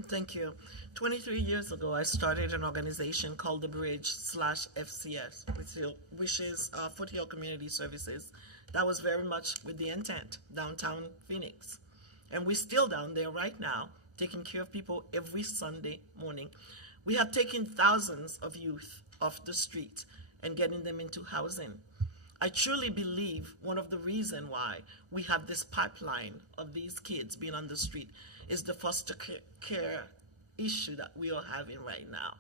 Thank you. 23 years ago, I started an organization called The Bridge/FCS, which is Foothill Community Services. That was very much with the intent, downtown Phoenix. And we're still down there right now, taking care of people every Sunday morning. We have taken thousands of youth off the street and getting them into housing. I truly believe one of the reasons why we have this pipeline of these kids being on the street is the foster care issue that we are having right now.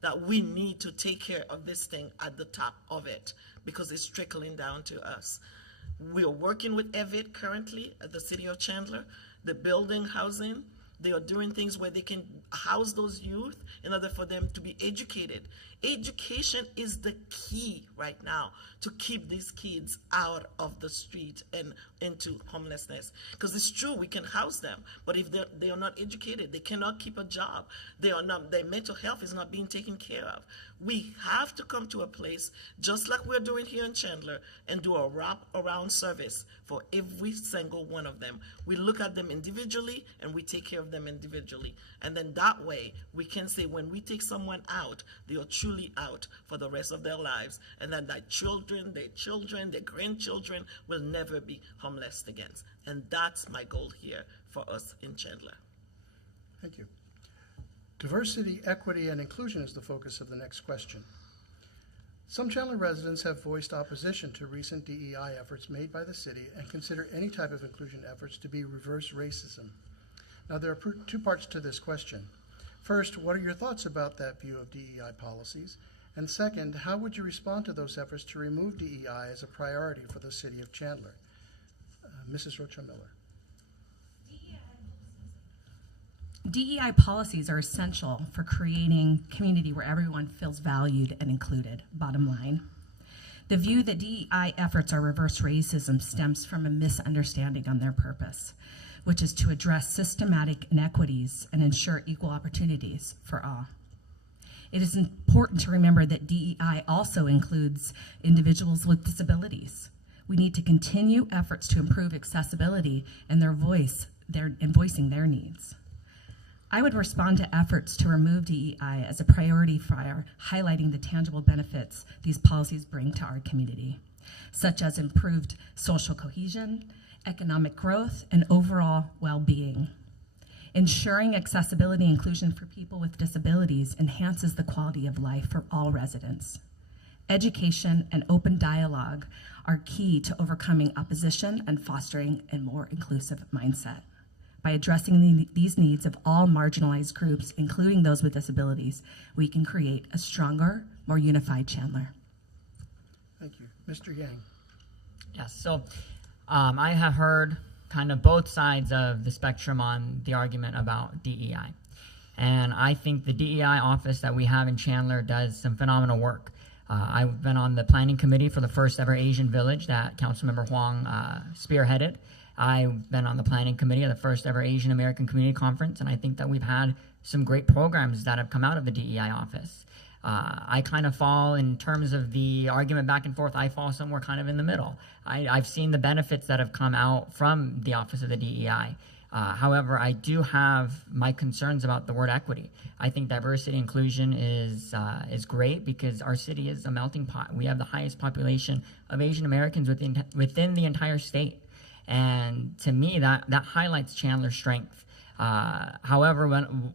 That we need to take care of this thing at the top of it, because it's trickling down to us. We are working with EVIT currently at the city of Chandler. They're building housing. They are doing things where they can house those youth in order for them to be educated. Education is the key right now to keep these kids out of the street and into homelessness. Because it's true, we can house them, but if they are not educated, they cannot keep a job. Their mental health is not being taken care of. We have to come to a place, just like we're doing here in Chandler, and do a wrap-around service for every single one of them. We look at them individually, and we take care of them individually. And then that way, we can say when we take someone out, they are truly out for the rest of their lives, and then their children, their grandchildren will never be homeless again. And that's my goal here for us in Chandler. Thank you. Diversity, equity, and inclusion is the focus of the next question. Some Chandler residents have voiced opposition to recent DEI efforts made by the city and consider any type of inclusion efforts to be reverse racism. Now, there are two parts to this question. First, what are your thoughts about that view of DEI policies? And second, how would you respond to those efforts to remove DEI as a priority for the city of Chandler? Mrs. Rocha Miller. DEI policies are essential for creating community where everyone feels valued and included, bottom line. The view that DEI efforts are reverse racism stems from a misunderstanding on their purpose, which is to address systematic inequities and ensure equal opportunities for all. It is important to remember that DEI also includes individuals with disabilities. We need to continue efforts to improve accessibility and voicing their needs. I would respond to efforts to remove DEI as a priority for highlighting the tangible benefits these policies bring to our community, such as improved social cohesion, economic growth, and overall well-being. Ensuring accessibility and inclusion for people with disabilities enhances the quality of life for all residents. Education and open dialogue are key to overcoming opposition and fostering a more inclusive mindset. By addressing these needs of all marginalized groups, including those with disabilities, we can create a stronger, more unified Chandler. Thank you. Mr. Yang. Yes, so I have heard kind of both sides of the spectrum on the argument about DEI. And I think the DEI office that we have in Chandler does some phenomenal work. I've been on the planning committee for the first ever Asian village that Councilmember Huang spearheaded. I've been on the planning committee of the first ever Asian American Community Conference, and I think that we've had some great programs that have come out of the DEI office. I kind of fall, in terms of the argument back and forth, I fall somewhere kind of in the middle. I've seen the benefits that have come out from the office of the DEI. However, I do have my concerns about the word equity. I think diversity and inclusion is great because our city is a melting pot. We have the highest population of Asian Americans within the entire state. And to me, that highlights Chandler's strength. However,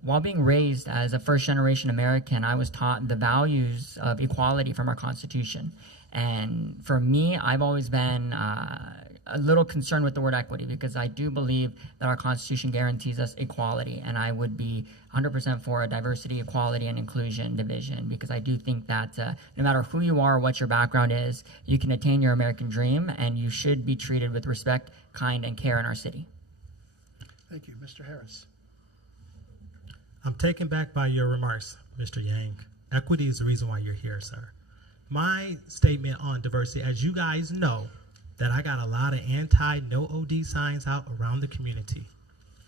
while being raised as a first-generation American, I was taught the values of equality from our Constitution. And for me, I've always been a little concerned with the word equity because I do believe that our Constitution guarantees us equality, and I would be 100% for a diversity, equality, and inclusion division because I do think that no matter who you are or what your background is, you can attain your American dream, and you should be treated with respect, kind, and care in our city. Thank you. Mr. Harris. I'm taken back by your remarks, Mr. Yang. Equity is the reason why you're here, sir. My statement on diversity, as you guys know, that I got a lot of anti-no OD signs out around the community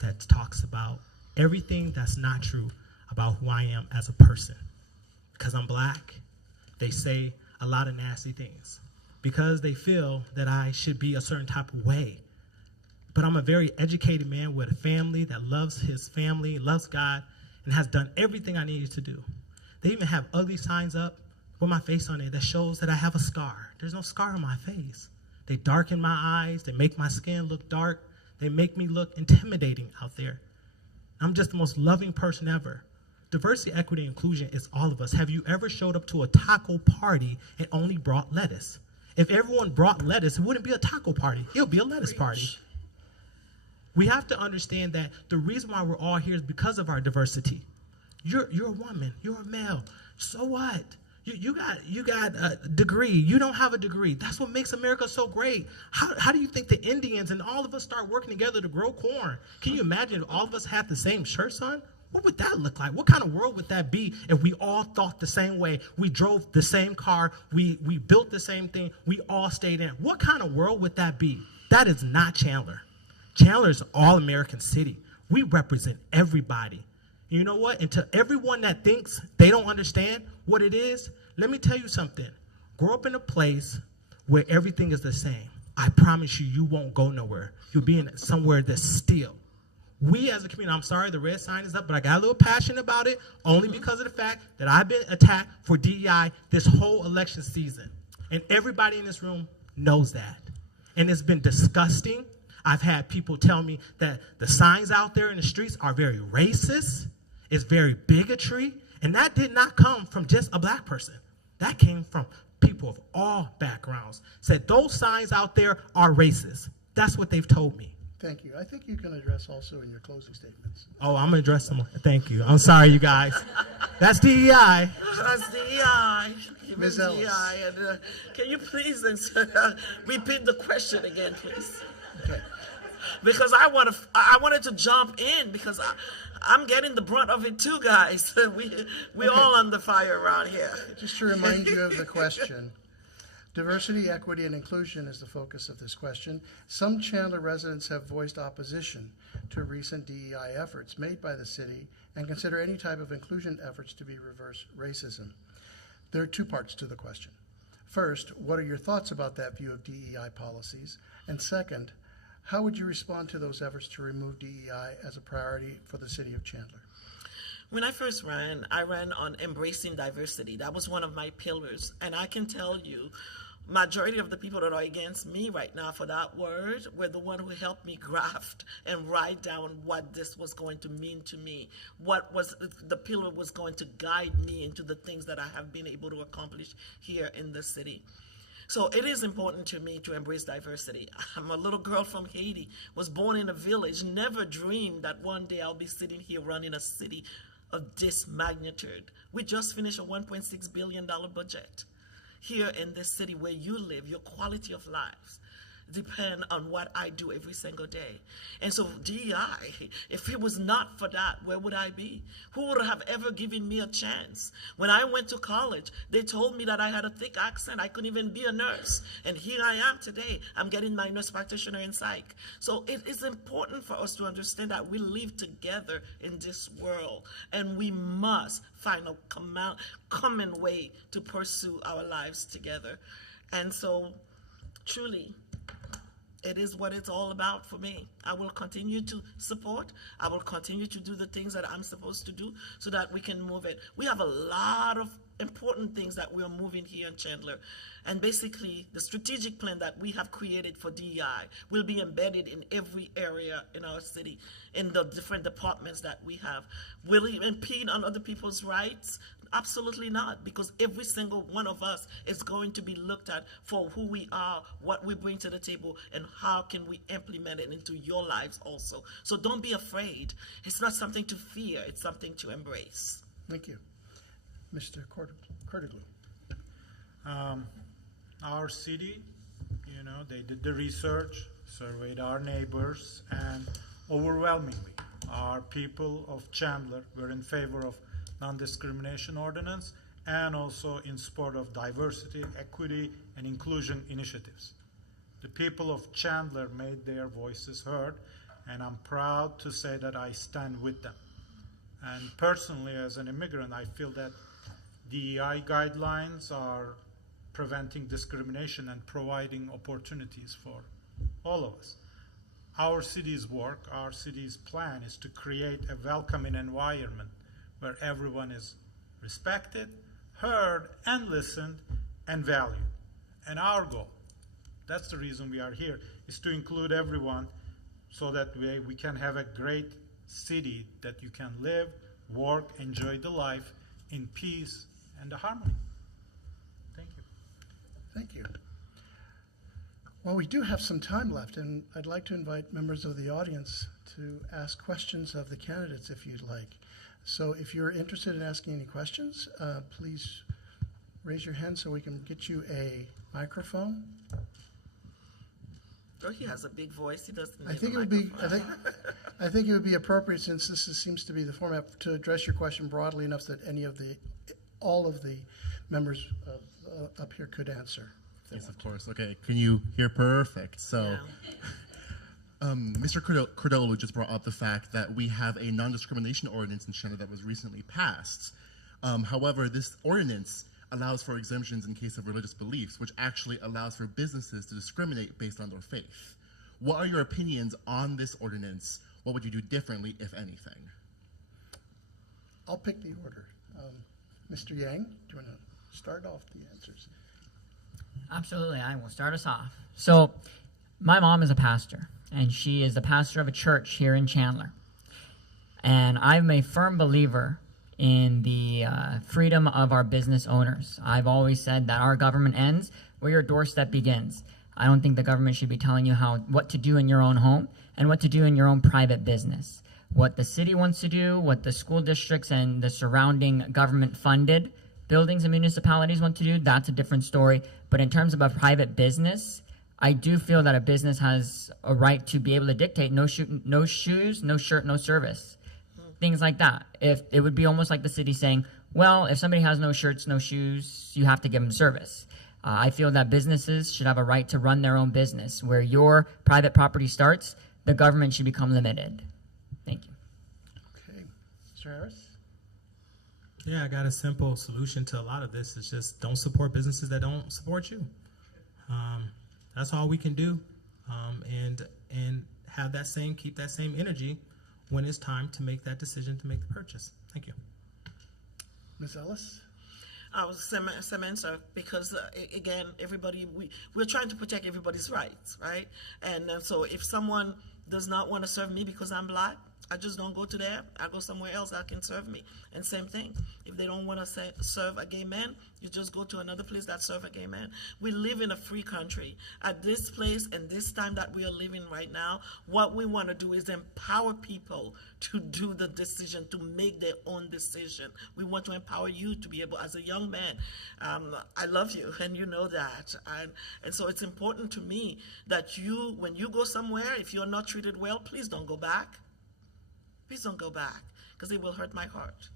that talks about everything that's not true about who I am as a person. Because I'm black, they say a lot of nasty things. Because they feel that I should be a certain type of way. But I'm a very educated man with a family that loves his family, loves God, and has done everything I needed to do. They even have ugly signs up with my face on it that shows that I have a scar. There's no scar on my face. They darken my eyes. They make my skin look dark. They make me look intimidating out there. I'm just the most loving person ever. Diversity, equity, and inclusion is all of us. Have you ever showed up to a taco party and only brought lettuce? If everyone brought lettuce, it wouldn't be a taco party. It would be a lettuce party. We have to understand that the reason why we're all here is because of our diversity. You're a woman. You're a male. So what? You got a degree. You don't have a degree. That's what makes America so great. How do you think the Indians and all of us start working together to grow corn? Can you imagine if all of us had the same shirts on? What would that look like? What kind of world would that be if we all thought the same way? We drove the same car. We built the same thing. We all stayed in. What kind of world would that be? That is not Chandler. Chandler is an all-American city. We represent everybody. You know what? And to everyone that thinks they don't understand what it is, let me tell you something. Grow up in a place where everything is the same. I promise you, you won't go nowhere. You'll be in somewhere that's still. We as a community, I'm sorry the red sign is up, but I got a little passionate about it only because of the fact that I've been attacked for DEI this whole election season. And everybody in this room knows that. And it's been disgusting. I've had people tell me that the signs out there in the streets are very racist. It's very bigotry. And that did not come from just a black person. That came from people of all backgrounds. Said those signs out there are racist. That's what they've told me. Thank you. I think you can address also in your closing statements. Oh, I'm going to address some more. Thank you. I'm sorry, you guys. That's DEI. That's DEI. Ms. Ellis. DEI. And, can you please repeat the question again, please? Okay. Because I wanted to jump in because I'm getting the brunt of it too, guys. We're all under fire around here. Just to remind you of the question, diversity, equity, and inclusion is the focus of this question. Some Chandler residents have voiced opposition to recent DEI efforts made by the city and consider any type of inclusion efforts to be reverse racism. There are two parts to the question. First, what are your thoughts about that view of DEI policies? And second, how would you respond to those efforts to remove DEI as a priority for the city of Chandler? When I first ran, I ran on embracing diversity. That was one of my pillars. And I can tell you, majority of the people that are against me right now for that word were the one who helped me graft and write down what this was going to mean to me, what was the pillar was going to guide me into the things that I have been able to accomplish here in the city. So it is important to me to embrace diversity. I'm a little girl from Haiti, was born in a village, never dreamed that one day I'll be sitting here running a city of this magnitude. We just finished a $1.6 billion budget. Here in this city where you live, your quality of lives depend on what I do every single day. And so DEI, if it was not for that, where would I be? Who would have ever given me a chance? When I went to college, they told me that I had a thick accent. I couldn't even be a nurse. And here I am today. I'm getting my nurse practitioner in psych. So it is important for us to understand that we live together in this world. And we must find a common way to pursue our lives together. And so truly, it is what it's all about for me. I will continue to support. I will continue to do the things that I'm supposed to do so that we can move it. We have a lot of important things that we are moving here in Chandler. And basically, the strategic plan that we have created for DEI will be embedded in every area in our city, in the different departments that we have. Will it impede on other people's rights? Absolutely not, because every single one of us is going to be looked at for who we are, what we bring to the table, and how can we implement it into your lives also. So don't be afraid. It's not something to fear. It's something to embrace. Thank you. Mr. Cordiglu. Our city, they did the research, surveyed our neighbors, and overwhelmingly, our people of Chandler were in favor of non-discrimination ordinance and also in support of diversity, equity, and inclusion initiatives. The people of Chandler made their voices heard, and I'm proud to say that I stand with them. And personally, as an immigrant, I feel that DEI guidelines are preventing discrimination and providing opportunities for all of us. Our city's work, our city's plan is to create a welcoming environment where everyone is respected, heard, and listened, and valued. And our goal, that's the reason we are here, is to include everyone so that we can have a great city that you can live, work, enjoy the life in peace and harmony. Thank you. Thank you. Well, we do have some time left, and I'd like to invite members of the audience to ask questions of the candidates if you'd like. So if you're interested in asking any questions, please raise your hand so we can get you a microphone. Oh, he has a big voice. He doesn't need I think a it would be, microphone. I think it would be appropriate, since seems to be the format, to address your question broadly enough that all of the members up here could answer. Yes, of course. Okay, can you hear perfect? So, Yeah. Mr. Cordello just brought up the fact that we have a non-discrimination ordinance in Chandler that was recently passed. However, this ordinance allows for exemptions in case of religious beliefs, which actually allows for businesses to discriminate based on their faith. What are your opinions on this ordinance? What would you do differently, if anything? I'll pick the order. Mr. Yang, do you want to start off the answers? Absolutely, I will start us off. So, my mom is a pastor, and she is the pastor of a church here in Chandler. And I'm a firm believer in the freedom of our business owners. I've always said that our government ends where your doorstep begins. I don't think the government should be telling you what to do in your own home and what to do in your own private business. What the city wants to do, what the school districts and the surrounding government-funded buildings and municipalities want to do, that's a different story. But in terms of a private business, I do feel that a business has a right to be able to dictate no shoes, no shirt, no service. Things like that. If it would be almost like the city saying, well, if somebody has no shirts, no shoes, you have to give them service. I feel that businesses should have a right to run their own business. Where your private property starts, the government should become limited. Thank you. Okay. Mr. Harris? Yeah, I got a simple solution to a lot of this. It's just don't support businesses that don't support you. That's all we can do, and have keep that same energy when it's time to make that decision to make the purchase. Thank you. Ms. Ellis? I was same answer, because again, we're trying to protect everybody's rights, right? And so if someone does not want to serve me because I'm black, I just don't go to there. I go somewhere else that can serve me. And same thing, if they don't want to serve a gay man, you just go to another place that serve a gay man. We live in a free country. At this place and this time that we are living right now, what we want to do is empower people to do the decision, to make their own decision. We want to empower you to be able, as a young man, I love you, and you know that. And so it's important to me that when you go somewhere, if you're not treated well, please don't go back. Please don't go back, because it will hurt my heart.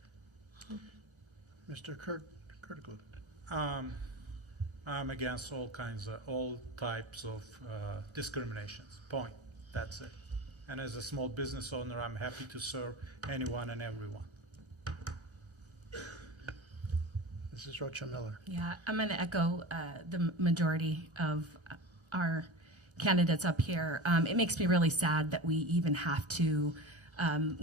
Mr. Kurtiglu? I'm against all types of discriminations. Point. That's it. And as a small business owner, I'm happy to serve anyone and everyone. Mrs. Rocha Miller? Yeah, I'm going to echo the majority of our candidates up here. It makes me really sad that we even have to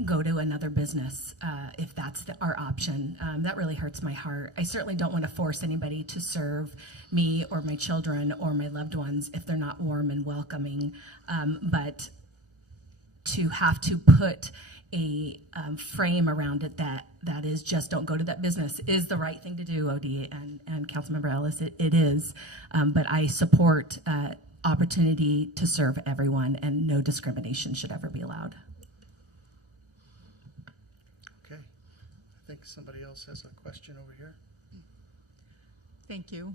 go to another business if that's our option. That really hurts my heart. I certainly don't want to force anybody to serve me or my children or my loved ones if they're not warm and welcoming. But to have to put a frame around it that is just don't go to that business is the right thing to do, OD and Councilmember Ellis. It is. But I support opportunity to serve everyone, and no discrimination should ever be allowed. Okay. I think somebody else has a question over here. Thank you.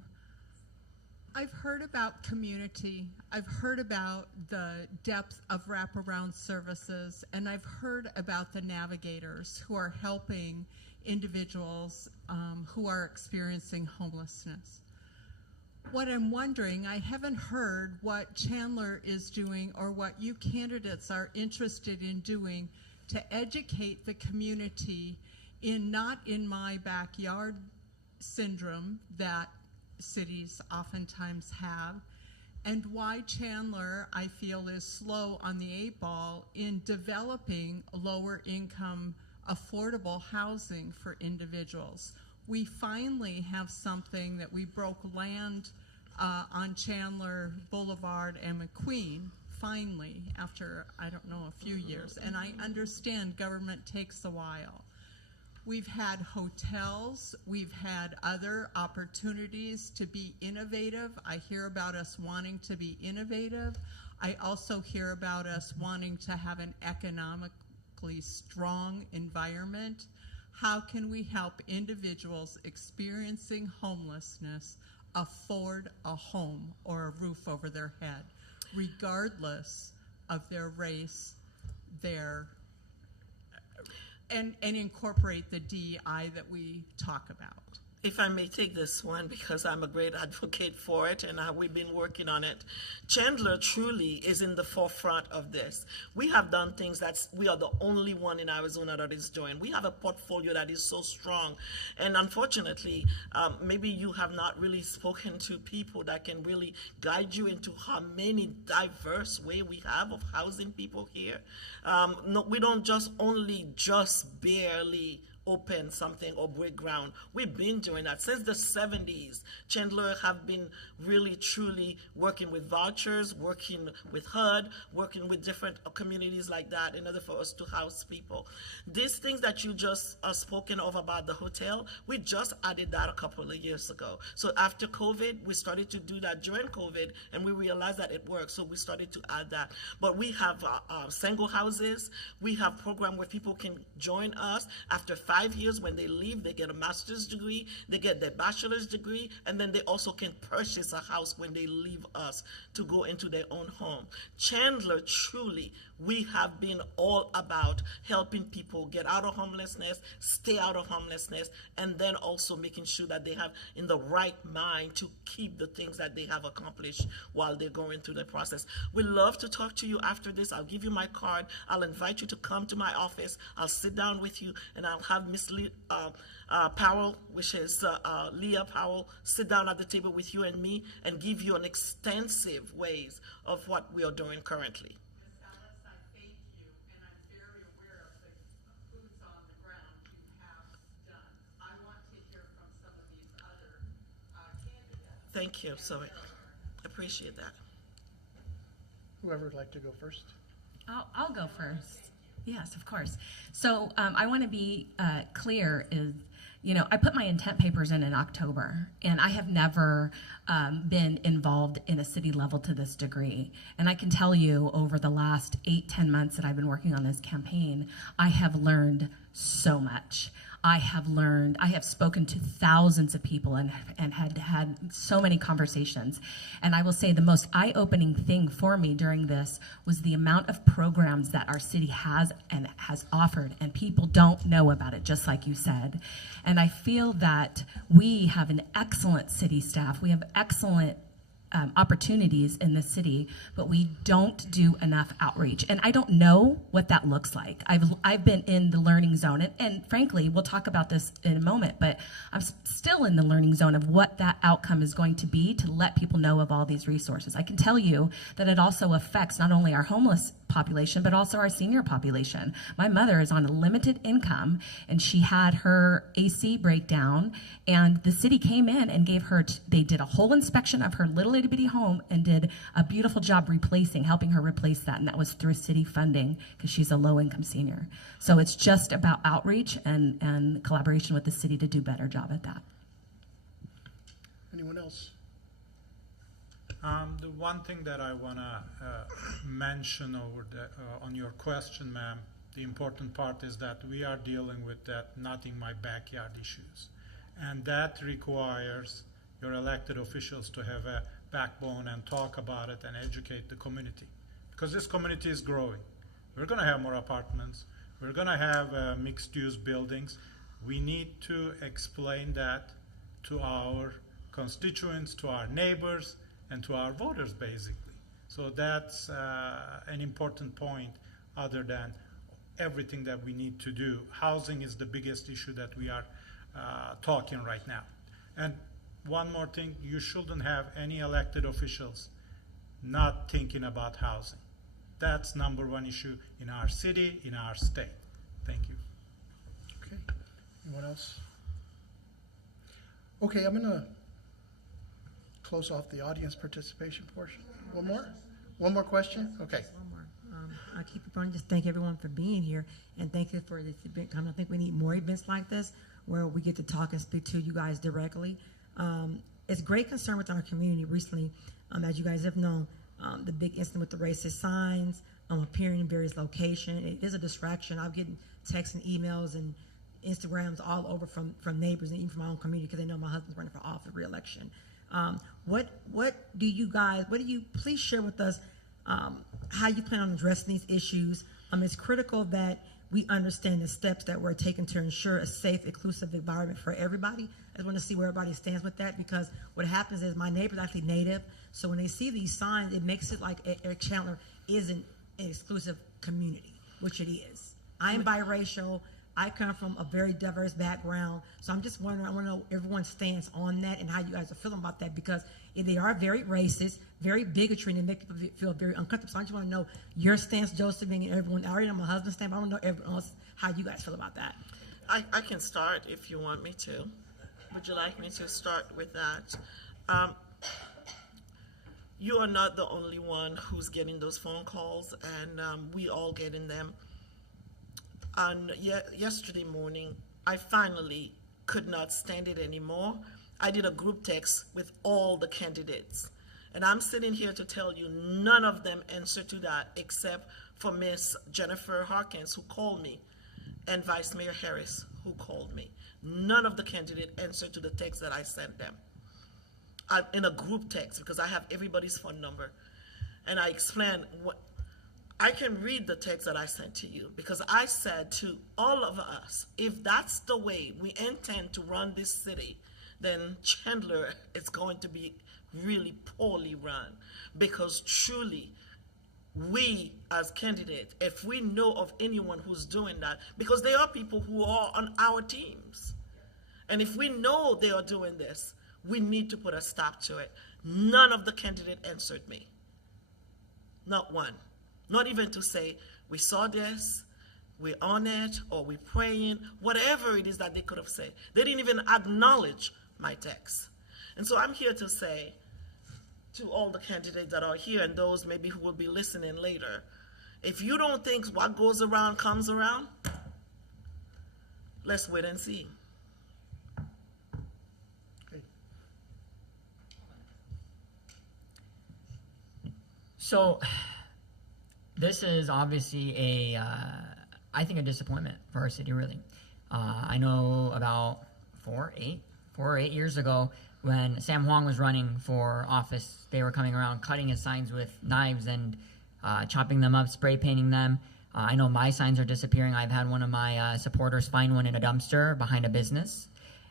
I've heard about community. I've heard about the depth of wraparound services, and I've heard about the navigators who are helping individuals who are experiencing homelessness. What I'm wondering, I haven't heard what Chandler is doing or what you candidates are interested in doing to educate the community in not in my backyard syndrome that cities oftentimes have, and why Chandler, I feel, is slow on the 8 ball in developing lower income, affordable housing for individuals. We finally have something that we broke land on Chandler Boulevard and McQueen, finally, after, I don't know, a few years. And I understand government takes a while. We've had hotels, we've had other opportunities to be innovative. I hear about us wanting to be innovative. I also hear about us wanting to have an economically strong environment. How can we help individuals experiencing homelessness afford a home or a roof over their head, regardless of their race, and incorporate the DEI that we talk about? If I may take this one, because I'm a great advocate for it, and we've been working on it. Chandler truly is in the forefront of this. We have done things we are the only one in Arizona that is doing. We have a portfolio that is so strong. And unfortunately, maybe you have not really spoken to people that can really guide you into how many diverse way we have of housing people here. No, we don't just barely open something or break ground. We've been doing that since the 70s. Chandler have been really truly working with vouchers, working with HUD, working with different communities like that in order for us to house people. These things that you just spoken of about the hotel, we just added that a couple of years ago. So after COVID, we started to do that during COVID, and we realized that it works, so we started to add that. But we have single houses. We have program where people can join us after 5 years. When they leave, they get a master's degree, they get their bachelor's degree, and then they also can purchase a house when they leave us to go into their own home. Chandler, truly, we have been all about helping people get out of homelessness, stay out of homelessness, and then also making sure that they have in the right mind to keep the things that they have accomplished while they're going through the process. We'd love to talk to you after this. I'll give you my card. I'll invite you to come to my office. I'll sit down with you, and I'll have Miss Powell, which is Leah Powell, sit down at the table with you and me and give you an extensive ways of what we are doing currently. Thank you. So I appreciate that. Whoever would like to go first? I'll go first. Yes, of course. So I want to be clear is, I put my intent papers in October, and I have never been involved in a city level to this degree. And I can tell you over the last 8-10 months that I've been working on this campaign, I have learned so much. I have spoken to thousands of people and had so many conversations. And I will say the most eye-opening thing for me during this was the amount of programs that our city has and has offered, and people don't know about it, just like you said. And I feel that we have an excellent city staff. We have excellent opportunities in the city, but we don't do enough outreach. And I don't know what that looks like. I've been in the learning zone, and frankly, we'll talk about this in a moment, but I'm still in the learning zone of what that outcome is going to be to let people know of all these resources. I can tell you that it also affects not only our homeless population, but also our senior population. My mother is on a limited income, and she had her AC breakdown, and the city came in and gave her, they did a whole inspection of her little itty bitty home and did a beautiful job helping her replace that, and that was through city funding because she's a low income senior. So it's just about outreach and collaboration with the city to do a better job at that. Anyone else? The one thing that I want to mention on your question, ma'am, the important part is that we are dealing with that not in my backyard issues. And that requires your elected officials to have a backbone and talk about it and educate the community. Because this community is growing. We're going to have more apartments. We're going to have mixed-use buildings. We need to explain that to our constituents, to our neighbors, and to our voters, basically. So that's an important point other than everything that we need to do. Housing is the biggest issue that we are talking right now. And one more thing, you shouldn't have any elected officials not thinking about housing. That's #1 issue in our city, in our state. Thank you. Okay. Anyone else? Okay, I'm going to close off the audience participation portion. One more? One more question? Okay. One more. I keep on just thank everyone for being here, and thank you for this event coming. I think we need more events like this where we get to talk and speak to you guys directly. It's great concern with our community recently, as you guys have known, the big incident with the racist signs appearing in various locations. It is a distraction. I'm getting texts and emails and Instagrams all over from neighbors and even from my own community because they know my husband's running for office re-election. What do you please share with us how you plan on addressing these issues? It's critical that we understand the steps that we're taking to ensure a safe, inclusive environment for everybody. I just want to see where everybody stands with that, because what happens is my neighbor's actually Native, so when they see these signs, it makes it like Eric Chandler isn't an exclusive community, which it is. I am biracial. I come from a very diverse background, so I'm just wondering, I want to know everyone's stance on that and how you guys are feeling about that, because they are very racist, very bigotry, and they make people feel very uncomfortable. So I just want to know your stance, Josephine, and everyone. I already know my husband's stance, but I want to know everyone else, how you guys feel about that. I can start if you want me to. Would you like me to start with that? You are not the only one who's getting those phone calls, and we all getting them. And yesterday morning, I finally could not stand it anymore. I did a group text with all the candidates. And I'm sitting here to tell you none of them answered to that except for Miss Jennifer Harkins, who called me, and Vice Mayor Harris, who called me. None of the candidates answered to the text that I sent them. I'm in a group text because I have everybody's phone number. And I explained what I can read the text that I sent to you, because I said to all of us, if that's the way we intend to run this city, then Chandler is going to be really poorly run, because truly we as candidates, if we know of anyone who's doing that, because there are people who are on our teams, and if we know they are doing this, we need to put a stop to it. None of the candidates answered me. Not one. Not even to say, we saw this, we're on it, or we're praying, whatever it is that they could have said. They didn't even acknowledge my text. And so I'm here to say to all the candidates that are here and those maybe who will be listening later, if you don't think what goes around comes around, let's wait and see. So this is obviously I think a disappointment for our city, really. I know about 4 or 8 years ago when Sam Huang was running for office, they were coming around cutting his signs with knives and chopping them up, spray painting them. I know my signs are disappearing. I've had one of my supporters find one in a dumpster behind a business.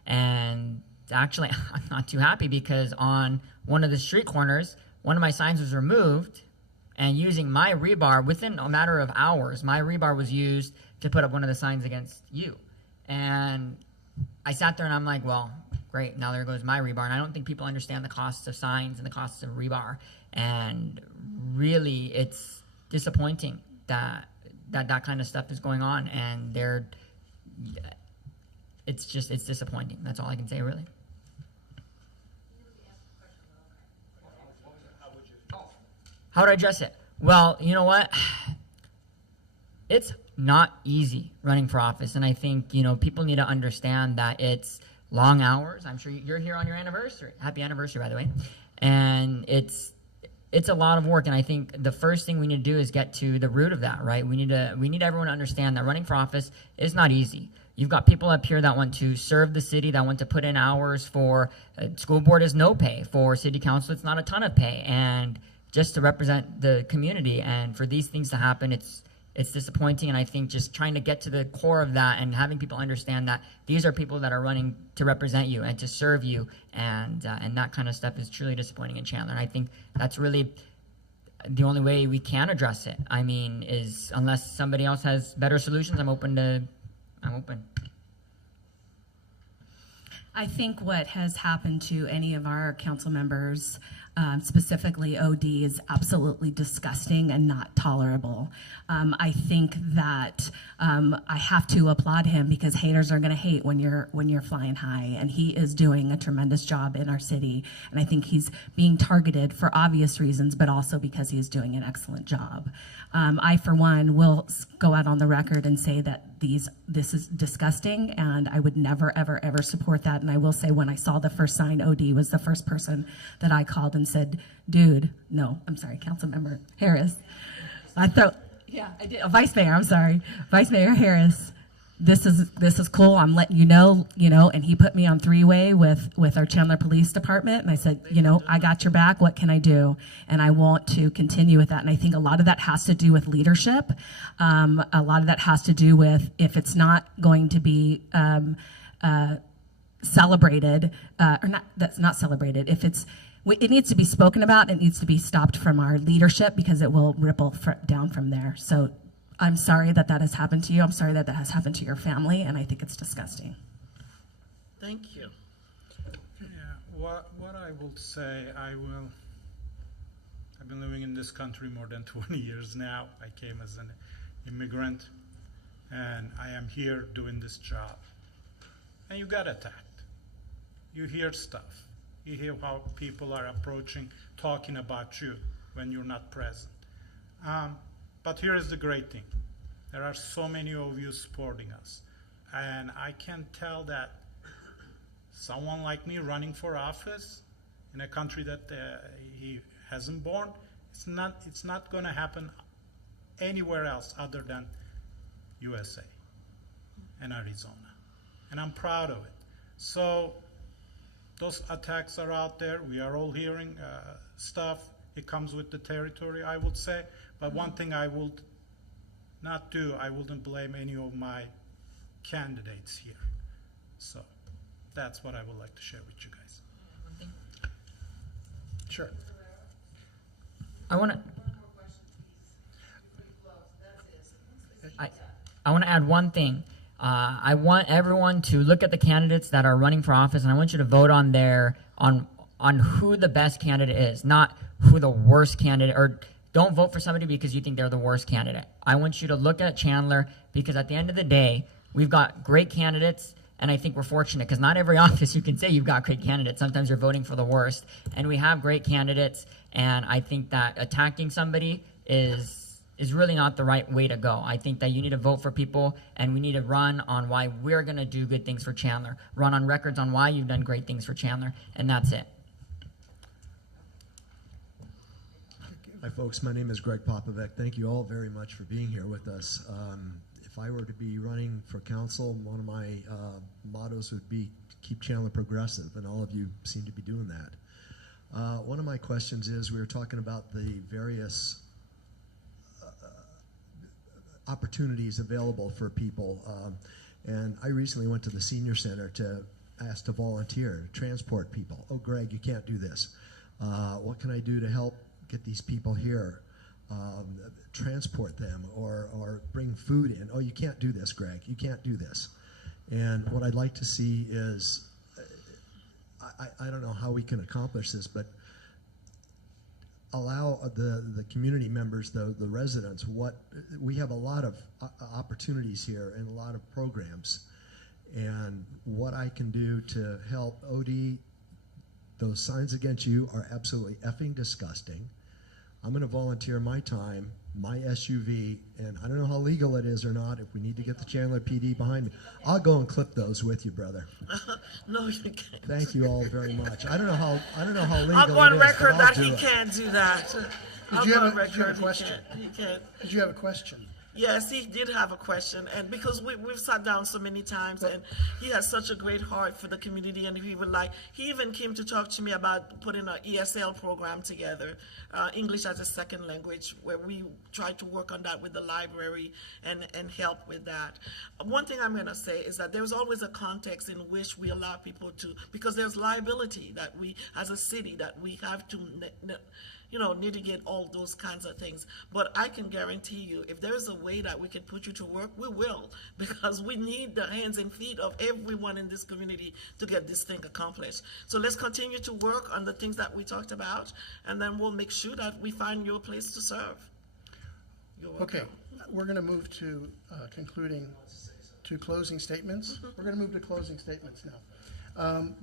And actually, I'm not too happy, because on one of the street corners, one of my signs was removed, and using my rebar, within a matter of hours, my rebar was used to put up one of the signs against you. And I sat there and I'm like, well, great, now there goes my rebar. And I don't think people understand the costs of signs and the costs of rebar. And really, it's disappointing that kind of stuff is going on. And it's disappointing. That's all I can say, really. How would I address it? Well, you know what? It's not easy running for office, and I think, people need to understand that it's long hours. I'm sure you're here on your anniversary. Happy anniversary, by the way. And it's a lot of work, and I think the first thing we need to do is get to the root of that, right? We need everyone to understand that running for office is not easy. You've got people up here that want to serve the city, that want to put in hours for school board is no pay. For city council, it's not a ton of pay. And just to represent the community, and for these things to happen, it's disappointing. And I think just trying to get to the core of that and having people understand that these are people that are running to represent you and to serve you, and that kind of stuff is truly disappointing in Chandler. And I think that's really the only way we can address it. I mean, is unless somebody else has better solutions, I'm open. I think what has happened to any of our council members, specifically OD, is absolutely disgusting and not tolerable. I think that I have to applaud him, because haters are going to hate when you're flying high, and he is doing a tremendous job in our city. And I think he's being targeted for obvious reasons, but also because he is doing an excellent job. I, for one, will go out on the record and say that this is disgusting, and I would never, ever, ever support that. And I will say, when I saw the first sign, OD was the first person that I called and said, dude, no, I'm sorry, Councilmember Harris. I did. Vice Mayor, I'm sorry. Vice Mayor Harris, this is cool. I'm letting you know, and he put me on three-way with our Chandler Police Department. And I said, I got your back. What can I do? And I want to continue with that. And I think a lot of that has to do with leadership. A lot of that has to do with if it's not going to be celebrated, or not, that's not celebrated. If it needs to be spoken about, it needs to be stopped from our leadership because it will ripple down from there. So I'm sorry that has happened to you. I'm sorry that has happened to your family, and I think it's disgusting. Thank you. Yeah, what I will say, I've been living in this country more than 20 years now. I came as an immigrant, and I am here doing this job. And you got attacked. You hear stuff. You hear how people are approaching, talking about you when you're not present. But here is the great thing. There are so many of you supporting us. And I can tell that someone like me running for office in a country that he hasn't born, it's not going to happen anywhere else other than USA and Arizona. And I'm proud of it. So those attacks are out there. We are all hearing stuff. It comes with the territory, I would say. But one thing I would not do, I wouldn't blame any of my candidates here. So that's what I would like to share with you guys. Sure. I want to add one thing. I want everyone to look at the candidates that are running for office, and I want you to vote on on who the best candidate is, not who the worst candidate, or don't vote for somebody because you think they're the worst candidate. I want you to look at Chandler because at the end of the day, we've got great candidates, and I think we're fortunate because not every office you can say you've got great candidates. Sometimes you're voting for the worst, and we have great candidates, and I think that attacking somebody is really not the right way to go. I think that you need to vote for people, and we need to run on why we're going to do good things for Chandler, run on records on why you've done great things for Chandler, and that's it. Hi, folks. My name is Greg Popovic. Thank you all very much for being here with us. If I were to be running for council, one of my mottos would be keep Chandler progressive, and all of you seem to be doing that. One of my questions is, we were talking about the various opportunities available for people, and I recently went to the senior center to ask to volunteer, to transport people. Oh, Greg, you can't do this. What can I do to help get these people here, transport them, or bring food in? Oh, you can't do this, Greg. You can't do this. And what I'd like to see is, I don't know how we can accomplish this, but allow the community members, the residents, we have a lot of opportunities here and a lot of programs, and what I can do to help. OD, those signs against you are absolutely effing disgusting. I'm going to volunteer my time, my SUV, and I don't know how legal it is or not. If we need to get the Chandler PD behind me, I'll go and clip those with you, brother. No, you can't. Thank you all very much. I don't know how legal I'll go on it is, record but that I'll he do it. can't do that. Did you have a question? He can't. Did you have a question? Yes, he did have a question, and because we've sat down so many times, and he has such a great heart for the community, and he even came to talk to me about putting an ESL program together, English as a second language, where we try to work on that with the library and help with that. One thing I'm going to say is that there's always a context in which we allow people to, because there's liability that we, as a city, that we have to mitigate all those kinds of things. But I can guarantee you, if there's a way that we can put you to work, we will, because we need the hands and feet of everyone in this community to get this thing accomplished. So let's continue to work on the things that we talked about, and then we'll make sure that we find you a place to serve. You're welcome. Okay, we're going to move to closing statements. We're going to move to closing statements now.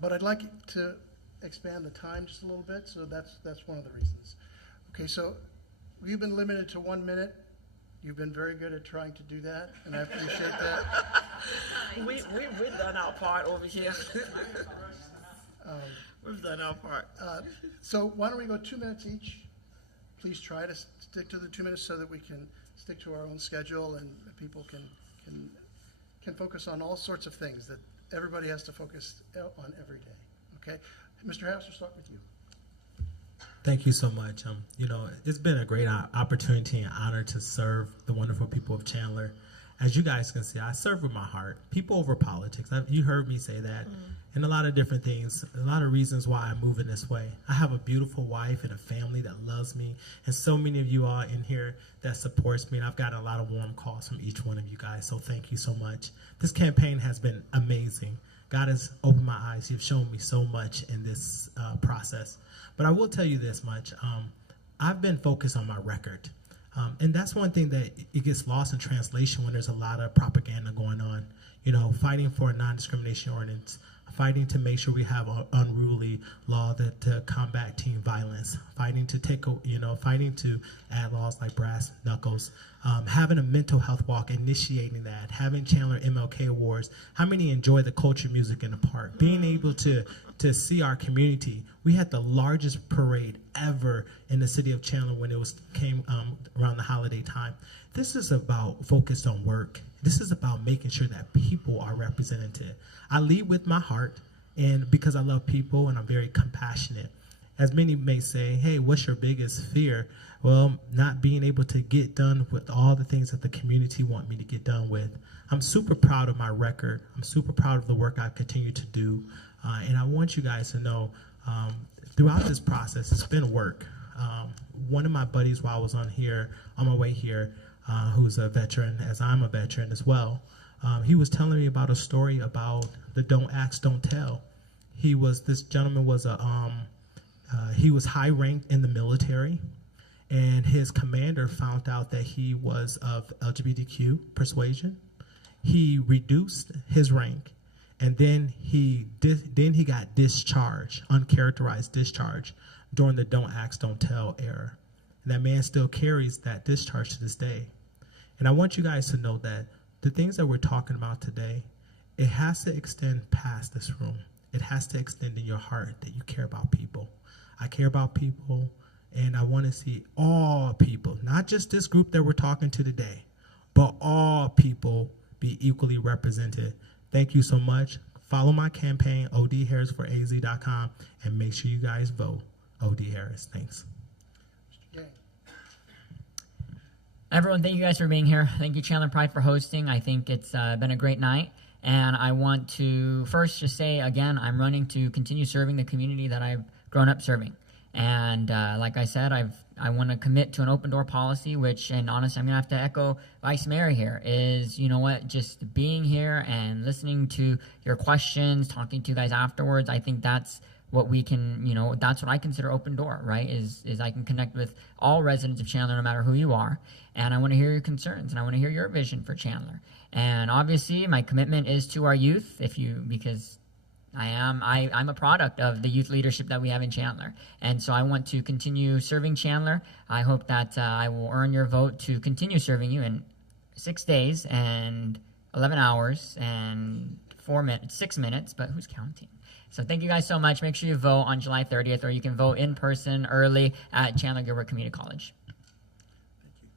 But I'd like to expand the time just a little bit, so that's one of the reasons. Okay, so you've been limited to 1 minute. You've been very good at trying to do that, and I appreciate that. We've done our part over here. We've done our part. So why don't we go 2 minutes each? Please try to stick to the 2 minutes so that we can stick to our own schedule and people can can focus on all sorts of things that everybody has to focus on every day. Okay, Mr. House, we'll start with you. Thank you so much. It's been a great opportunity and honor to serve the wonderful people of Chandler. As you guys can see, I serve with my heart. People over politics. You heard me say that. And a lot of different things, a lot of reasons why I'm moving this way. I have a beautiful wife and a family that loves me, and so many of you all in here that supports me, and I've gotten a lot of warm calls from each one of you guys, so thank you so much. This campaign has been amazing. God has opened my eyes. You've shown me so much in this process. But I will tell you this much. I've been focused on my record. And that's one thing that it gets lost in translation when there's a lot of propaganda going on. Fighting for a non-discrimination ordinance, fighting to make sure we have an unruly law to combat teen violence, fighting to add laws like brass knuckles, having a mental health walk, initiating that, having Chandler MLK Awards. How many enjoy the culture music in the park? Being able to see our community. We had the largest parade ever in the city of Chandler when it came around the holiday time. This is about focused on work. This is about making sure that people are represented. I lead with my heart, and because I love people and I'm very compassionate. As many may say, hey, what's your biggest fear? Well, not being able to get done with all the things that the community want me to get done with. I'm super proud of my record. I'm super proud of the work I've continued to do. And I want you guys to know, throughout this process, it's been work. One of my buddies while I was on my way here, who's a veteran, as I'm a veteran as well, he was telling me about a story about the don't ask, don't tell. This gentleman was he was high ranked in the military, and his commander found out that he was of LGBTQ persuasion. He reduced his rank, and then he got discharged, uncharacterized discharge, during the don't ask, don't tell era. And that man still carries that discharge to this day. And I want you guys to know that the things that we're talking about today, it has to extend past this room. It has to extend in your heart that you care about people. I care about people, and I want to see all people, not just this group that we're talking to today, but all people be equally represented. Thank you so much. Follow my campaign, odharrisforaz.com, and make sure you guys vote OD Harris. Thanks. Everyone, thank you guys for being here. Thank you, Chandler Pride, for hosting. I think it's been a great night. And I want to first just say, again, I'm running to continue serving the community that I've grown up serving. And like I said, I want to commit to an open door policy, which, and honestly, I'm going to have to echo Vice Mayor here, is, you know what, just being here and listening to your questions, talking to you guys afterwards. I think that's what we can, that's what I consider open door, right? Is I can connect with all residents of Chandler, no matter who you are. And I want to hear your concerns, and I want to hear your vision for Chandler. And obviously, my commitment is to our youth, because I'm a product of the youth leadership that we have in Chandler. And so I want to continue serving Chandler. I hope that I will earn your vote to continue serving you in 6 days and 11 hours and 6 minutes, but who's counting? So thank you guys so much. Make sure you vote on July 30th, or you can vote in person early at Chandler Gilbert Community College. Thank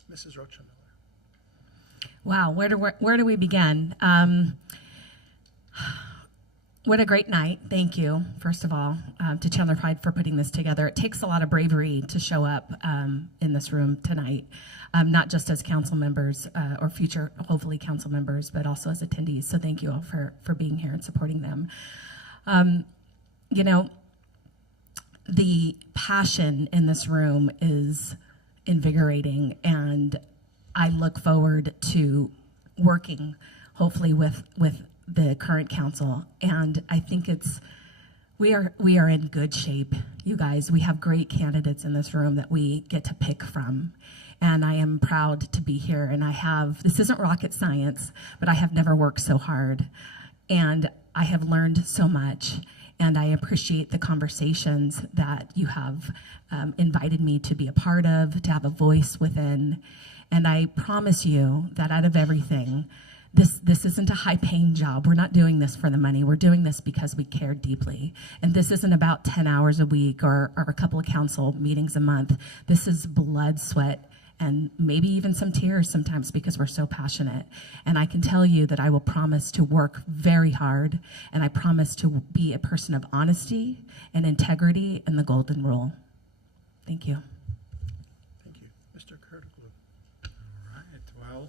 you. Mrs. Rocha Miller. Wow, where do we begin? What a great night. Thank you, first of all, to Chandler Pride for putting this together. It takes a lot of bravery to show up in this room tonight, not just as council members or future, hopefully, council members, but also as attendees. So thank you all for being here and supporting them. The passion in this room is invigorating, and I look forward to working, hopefully, with the current council. And I think we are in good shape, you guys. We have great candidates in this room that we get to pick from. And I am proud to be here. And this isn't rocket science, but I have never worked so hard. And I have learned so much. And I appreciate the conversations that you have invited me to be a part of, to have a voice within. And I promise you that out of everything, this isn't a high-paying job. We're not doing this for the money. We're doing this because we care deeply. And this isn't about 10 hours a week or a couple of council meetings a month. This is blood, sweat, and maybe even some tears sometimes because we're so passionate. And I can tell you that I will promise to work very hard, and I promise to be a person of honesty and integrity and the golden rule. Thank you. Thank you. Mr. Kurtoglu. All right. Well,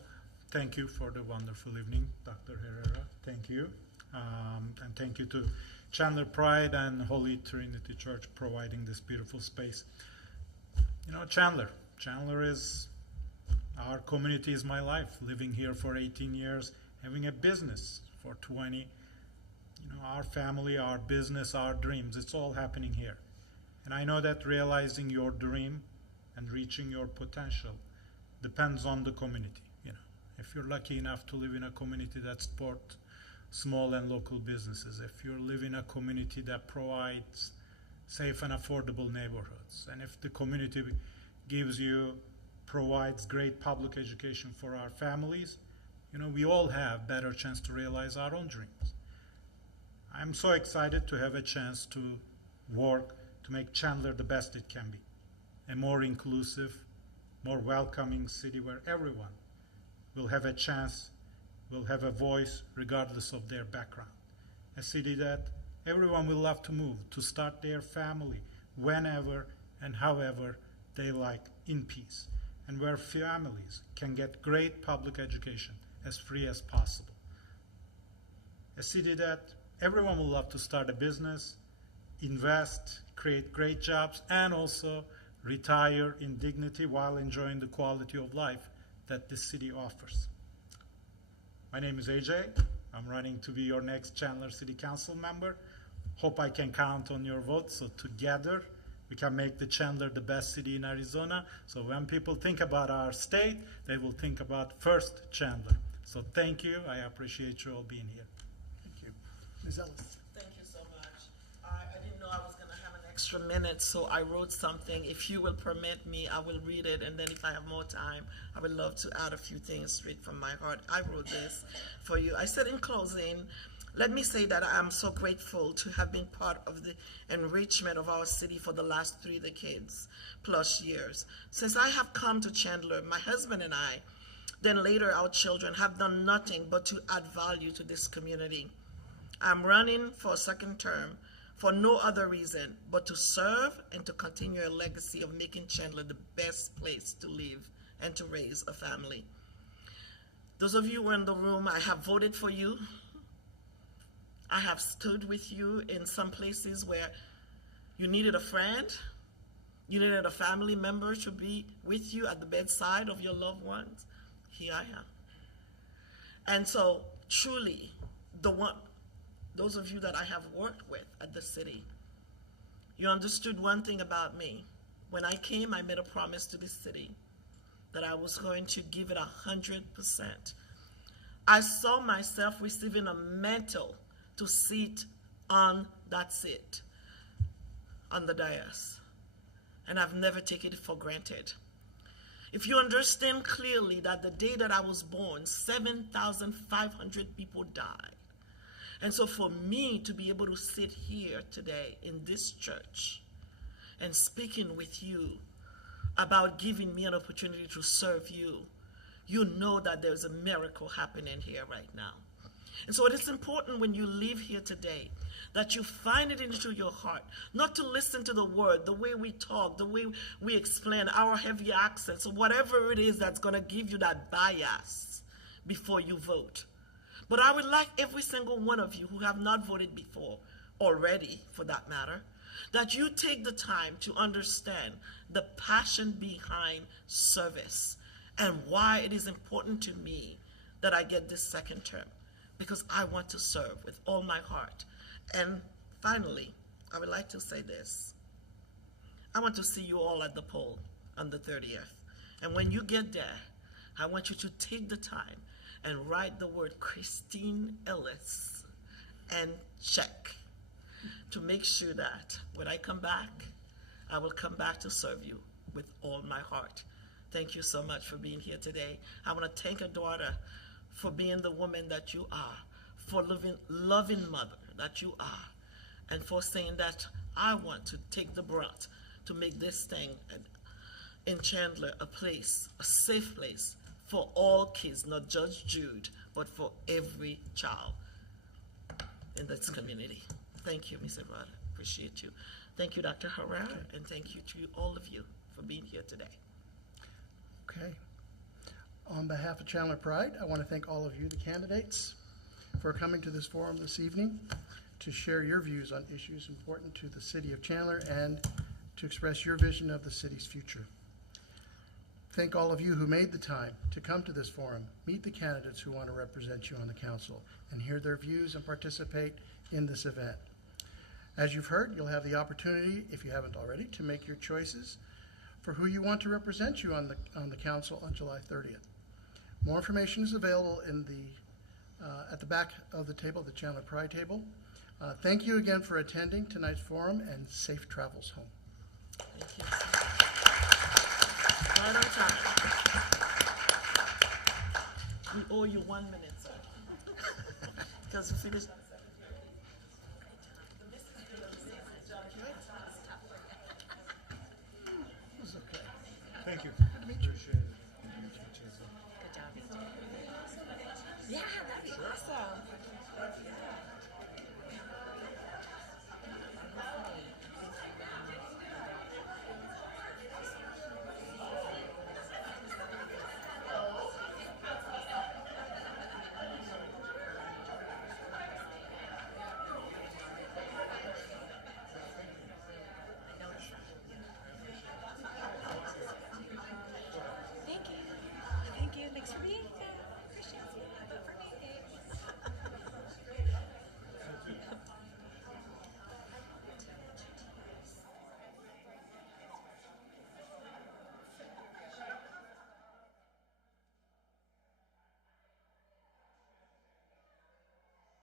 thank you for the wonderful evening, Dr. Herrera. Thank you. And thank you to Chandler Pride and Holy Trinity Church providing this beautiful space. You know, Chandler is, our community is my life. Living here for 18 years, having a business for 20. You know, our family, our business, our dreams, it's all happening here. And I know that realizing your dream and reaching your potential depends on the community. You know, if you're lucky enough to live in a community that supports small and local businesses, if you live in a community that provides safe and affordable neighborhoods, and if the community provides great public education for our families, you know, we all have better chance to realize our own dreams. I'm so excited to have a chance to work to make Chandler the best it can be, a more inclusive, more welcoming city where everyone will have a chance, will have a voice regardless of their background. A city that everyone will love to move, to start their family whenever and however they like in peace, and where families can get great public education as free as possible. A city that everyone will love to start a business, invest, create great jobs, and also retire in dignity while enjoying the quality of life that this city offers. My name is AJ. I'm running to be your next Chandler City Council member. Hope I can count on your vote, so together we can make the Chandler the best city in Arizona. So when people think about our state, they will think about first Chandler. So thank you. I appreciate you all being here. Thank you. Ms. Ellis. Thank you so much. I didn't know I was going to have an extra minute, so I wrote something. If you will permit me, I will read it, and then if I have more time, I would love to add a few things straight from my heart. I wrote this for you. I said in closing, let me say that I am so grateful to have been part of the enrichment of our city for the last 3 decades plus years. Since I have come to Chandler, my husband and I, then later our children, have done nothing but to add value to this community. I'm running for a second term for no other reason but to serve and to continue a legacy of making Chandler the best place to live and to raise a family. Those of you who are in the room, I have voted for you. I have stood with you in some places where you needed a friend, you needed a family member to be with you at the bedside of your loved ones. Here I am. And so truly, those of you that I have worked with at the city, you understood one thing about me. When I came, I made a promise to this city that I was going to give it 100%. I saw myself receiving a mantle to sit on that seat, on the dais. And I've never taken it for granted. If you understand clearly that the day that I was born, 7,500 people died. And so for me to be able to sit here today in this church and speaking with you about giving me an opportunity to serve you, you know that there's a miracle happening here right now. And so it is important when you leave here today that you find it into your heart, not to listen to the word, the way we talk, the way we explain, our heavy accents, or whatever it is that's going to give you that bias before you vote. But I would like every single one of you who have not voted before, already for that matter, that you take the time to understand the passion behind service and why it is important to me that I get this second term. Because I want to serve with all my heart. And finally, I would like to say this. I want to see you all at the poll on the 30th. And when you get there, I want you to take the time and write the word Christine Ellis and check to make sure that when I come back, I will come back to serve you with all my heart. Thank you so much for being here today. I want to thank Eduarda for being the woman that you are, for loving mother that you are, and for saying that I want to take the brunt to make this thing in Chandler a place, a safe place for all kids, not just Jude, but for every child in this community. Thank you, Ms. Ebrard. Appreciate you. Thank you, Dr. Herrera, and thank you to all of you for being here today. Okay. On behalf of Chandler Pride, I want to thank all of you, the candidates, for coming to this forum this evening to share your views on issues important to the city of Chandler and to express your vision of the city's future. Thank all of you who made the time to come to this forum, meet the candidates who want to represent you on the council, and hear their views and participate in this event. As you've heard, you'll have the opportunity, if you haven't already, to make your choices for who you want to represent you on the council on July 30th. More information is available in at the back of the table, the Chandler Pride table. Thank you again for attending tonight's forum, and safe travels home. Thank you. Right on time. We owe you 1 minute, sir. Because we finished.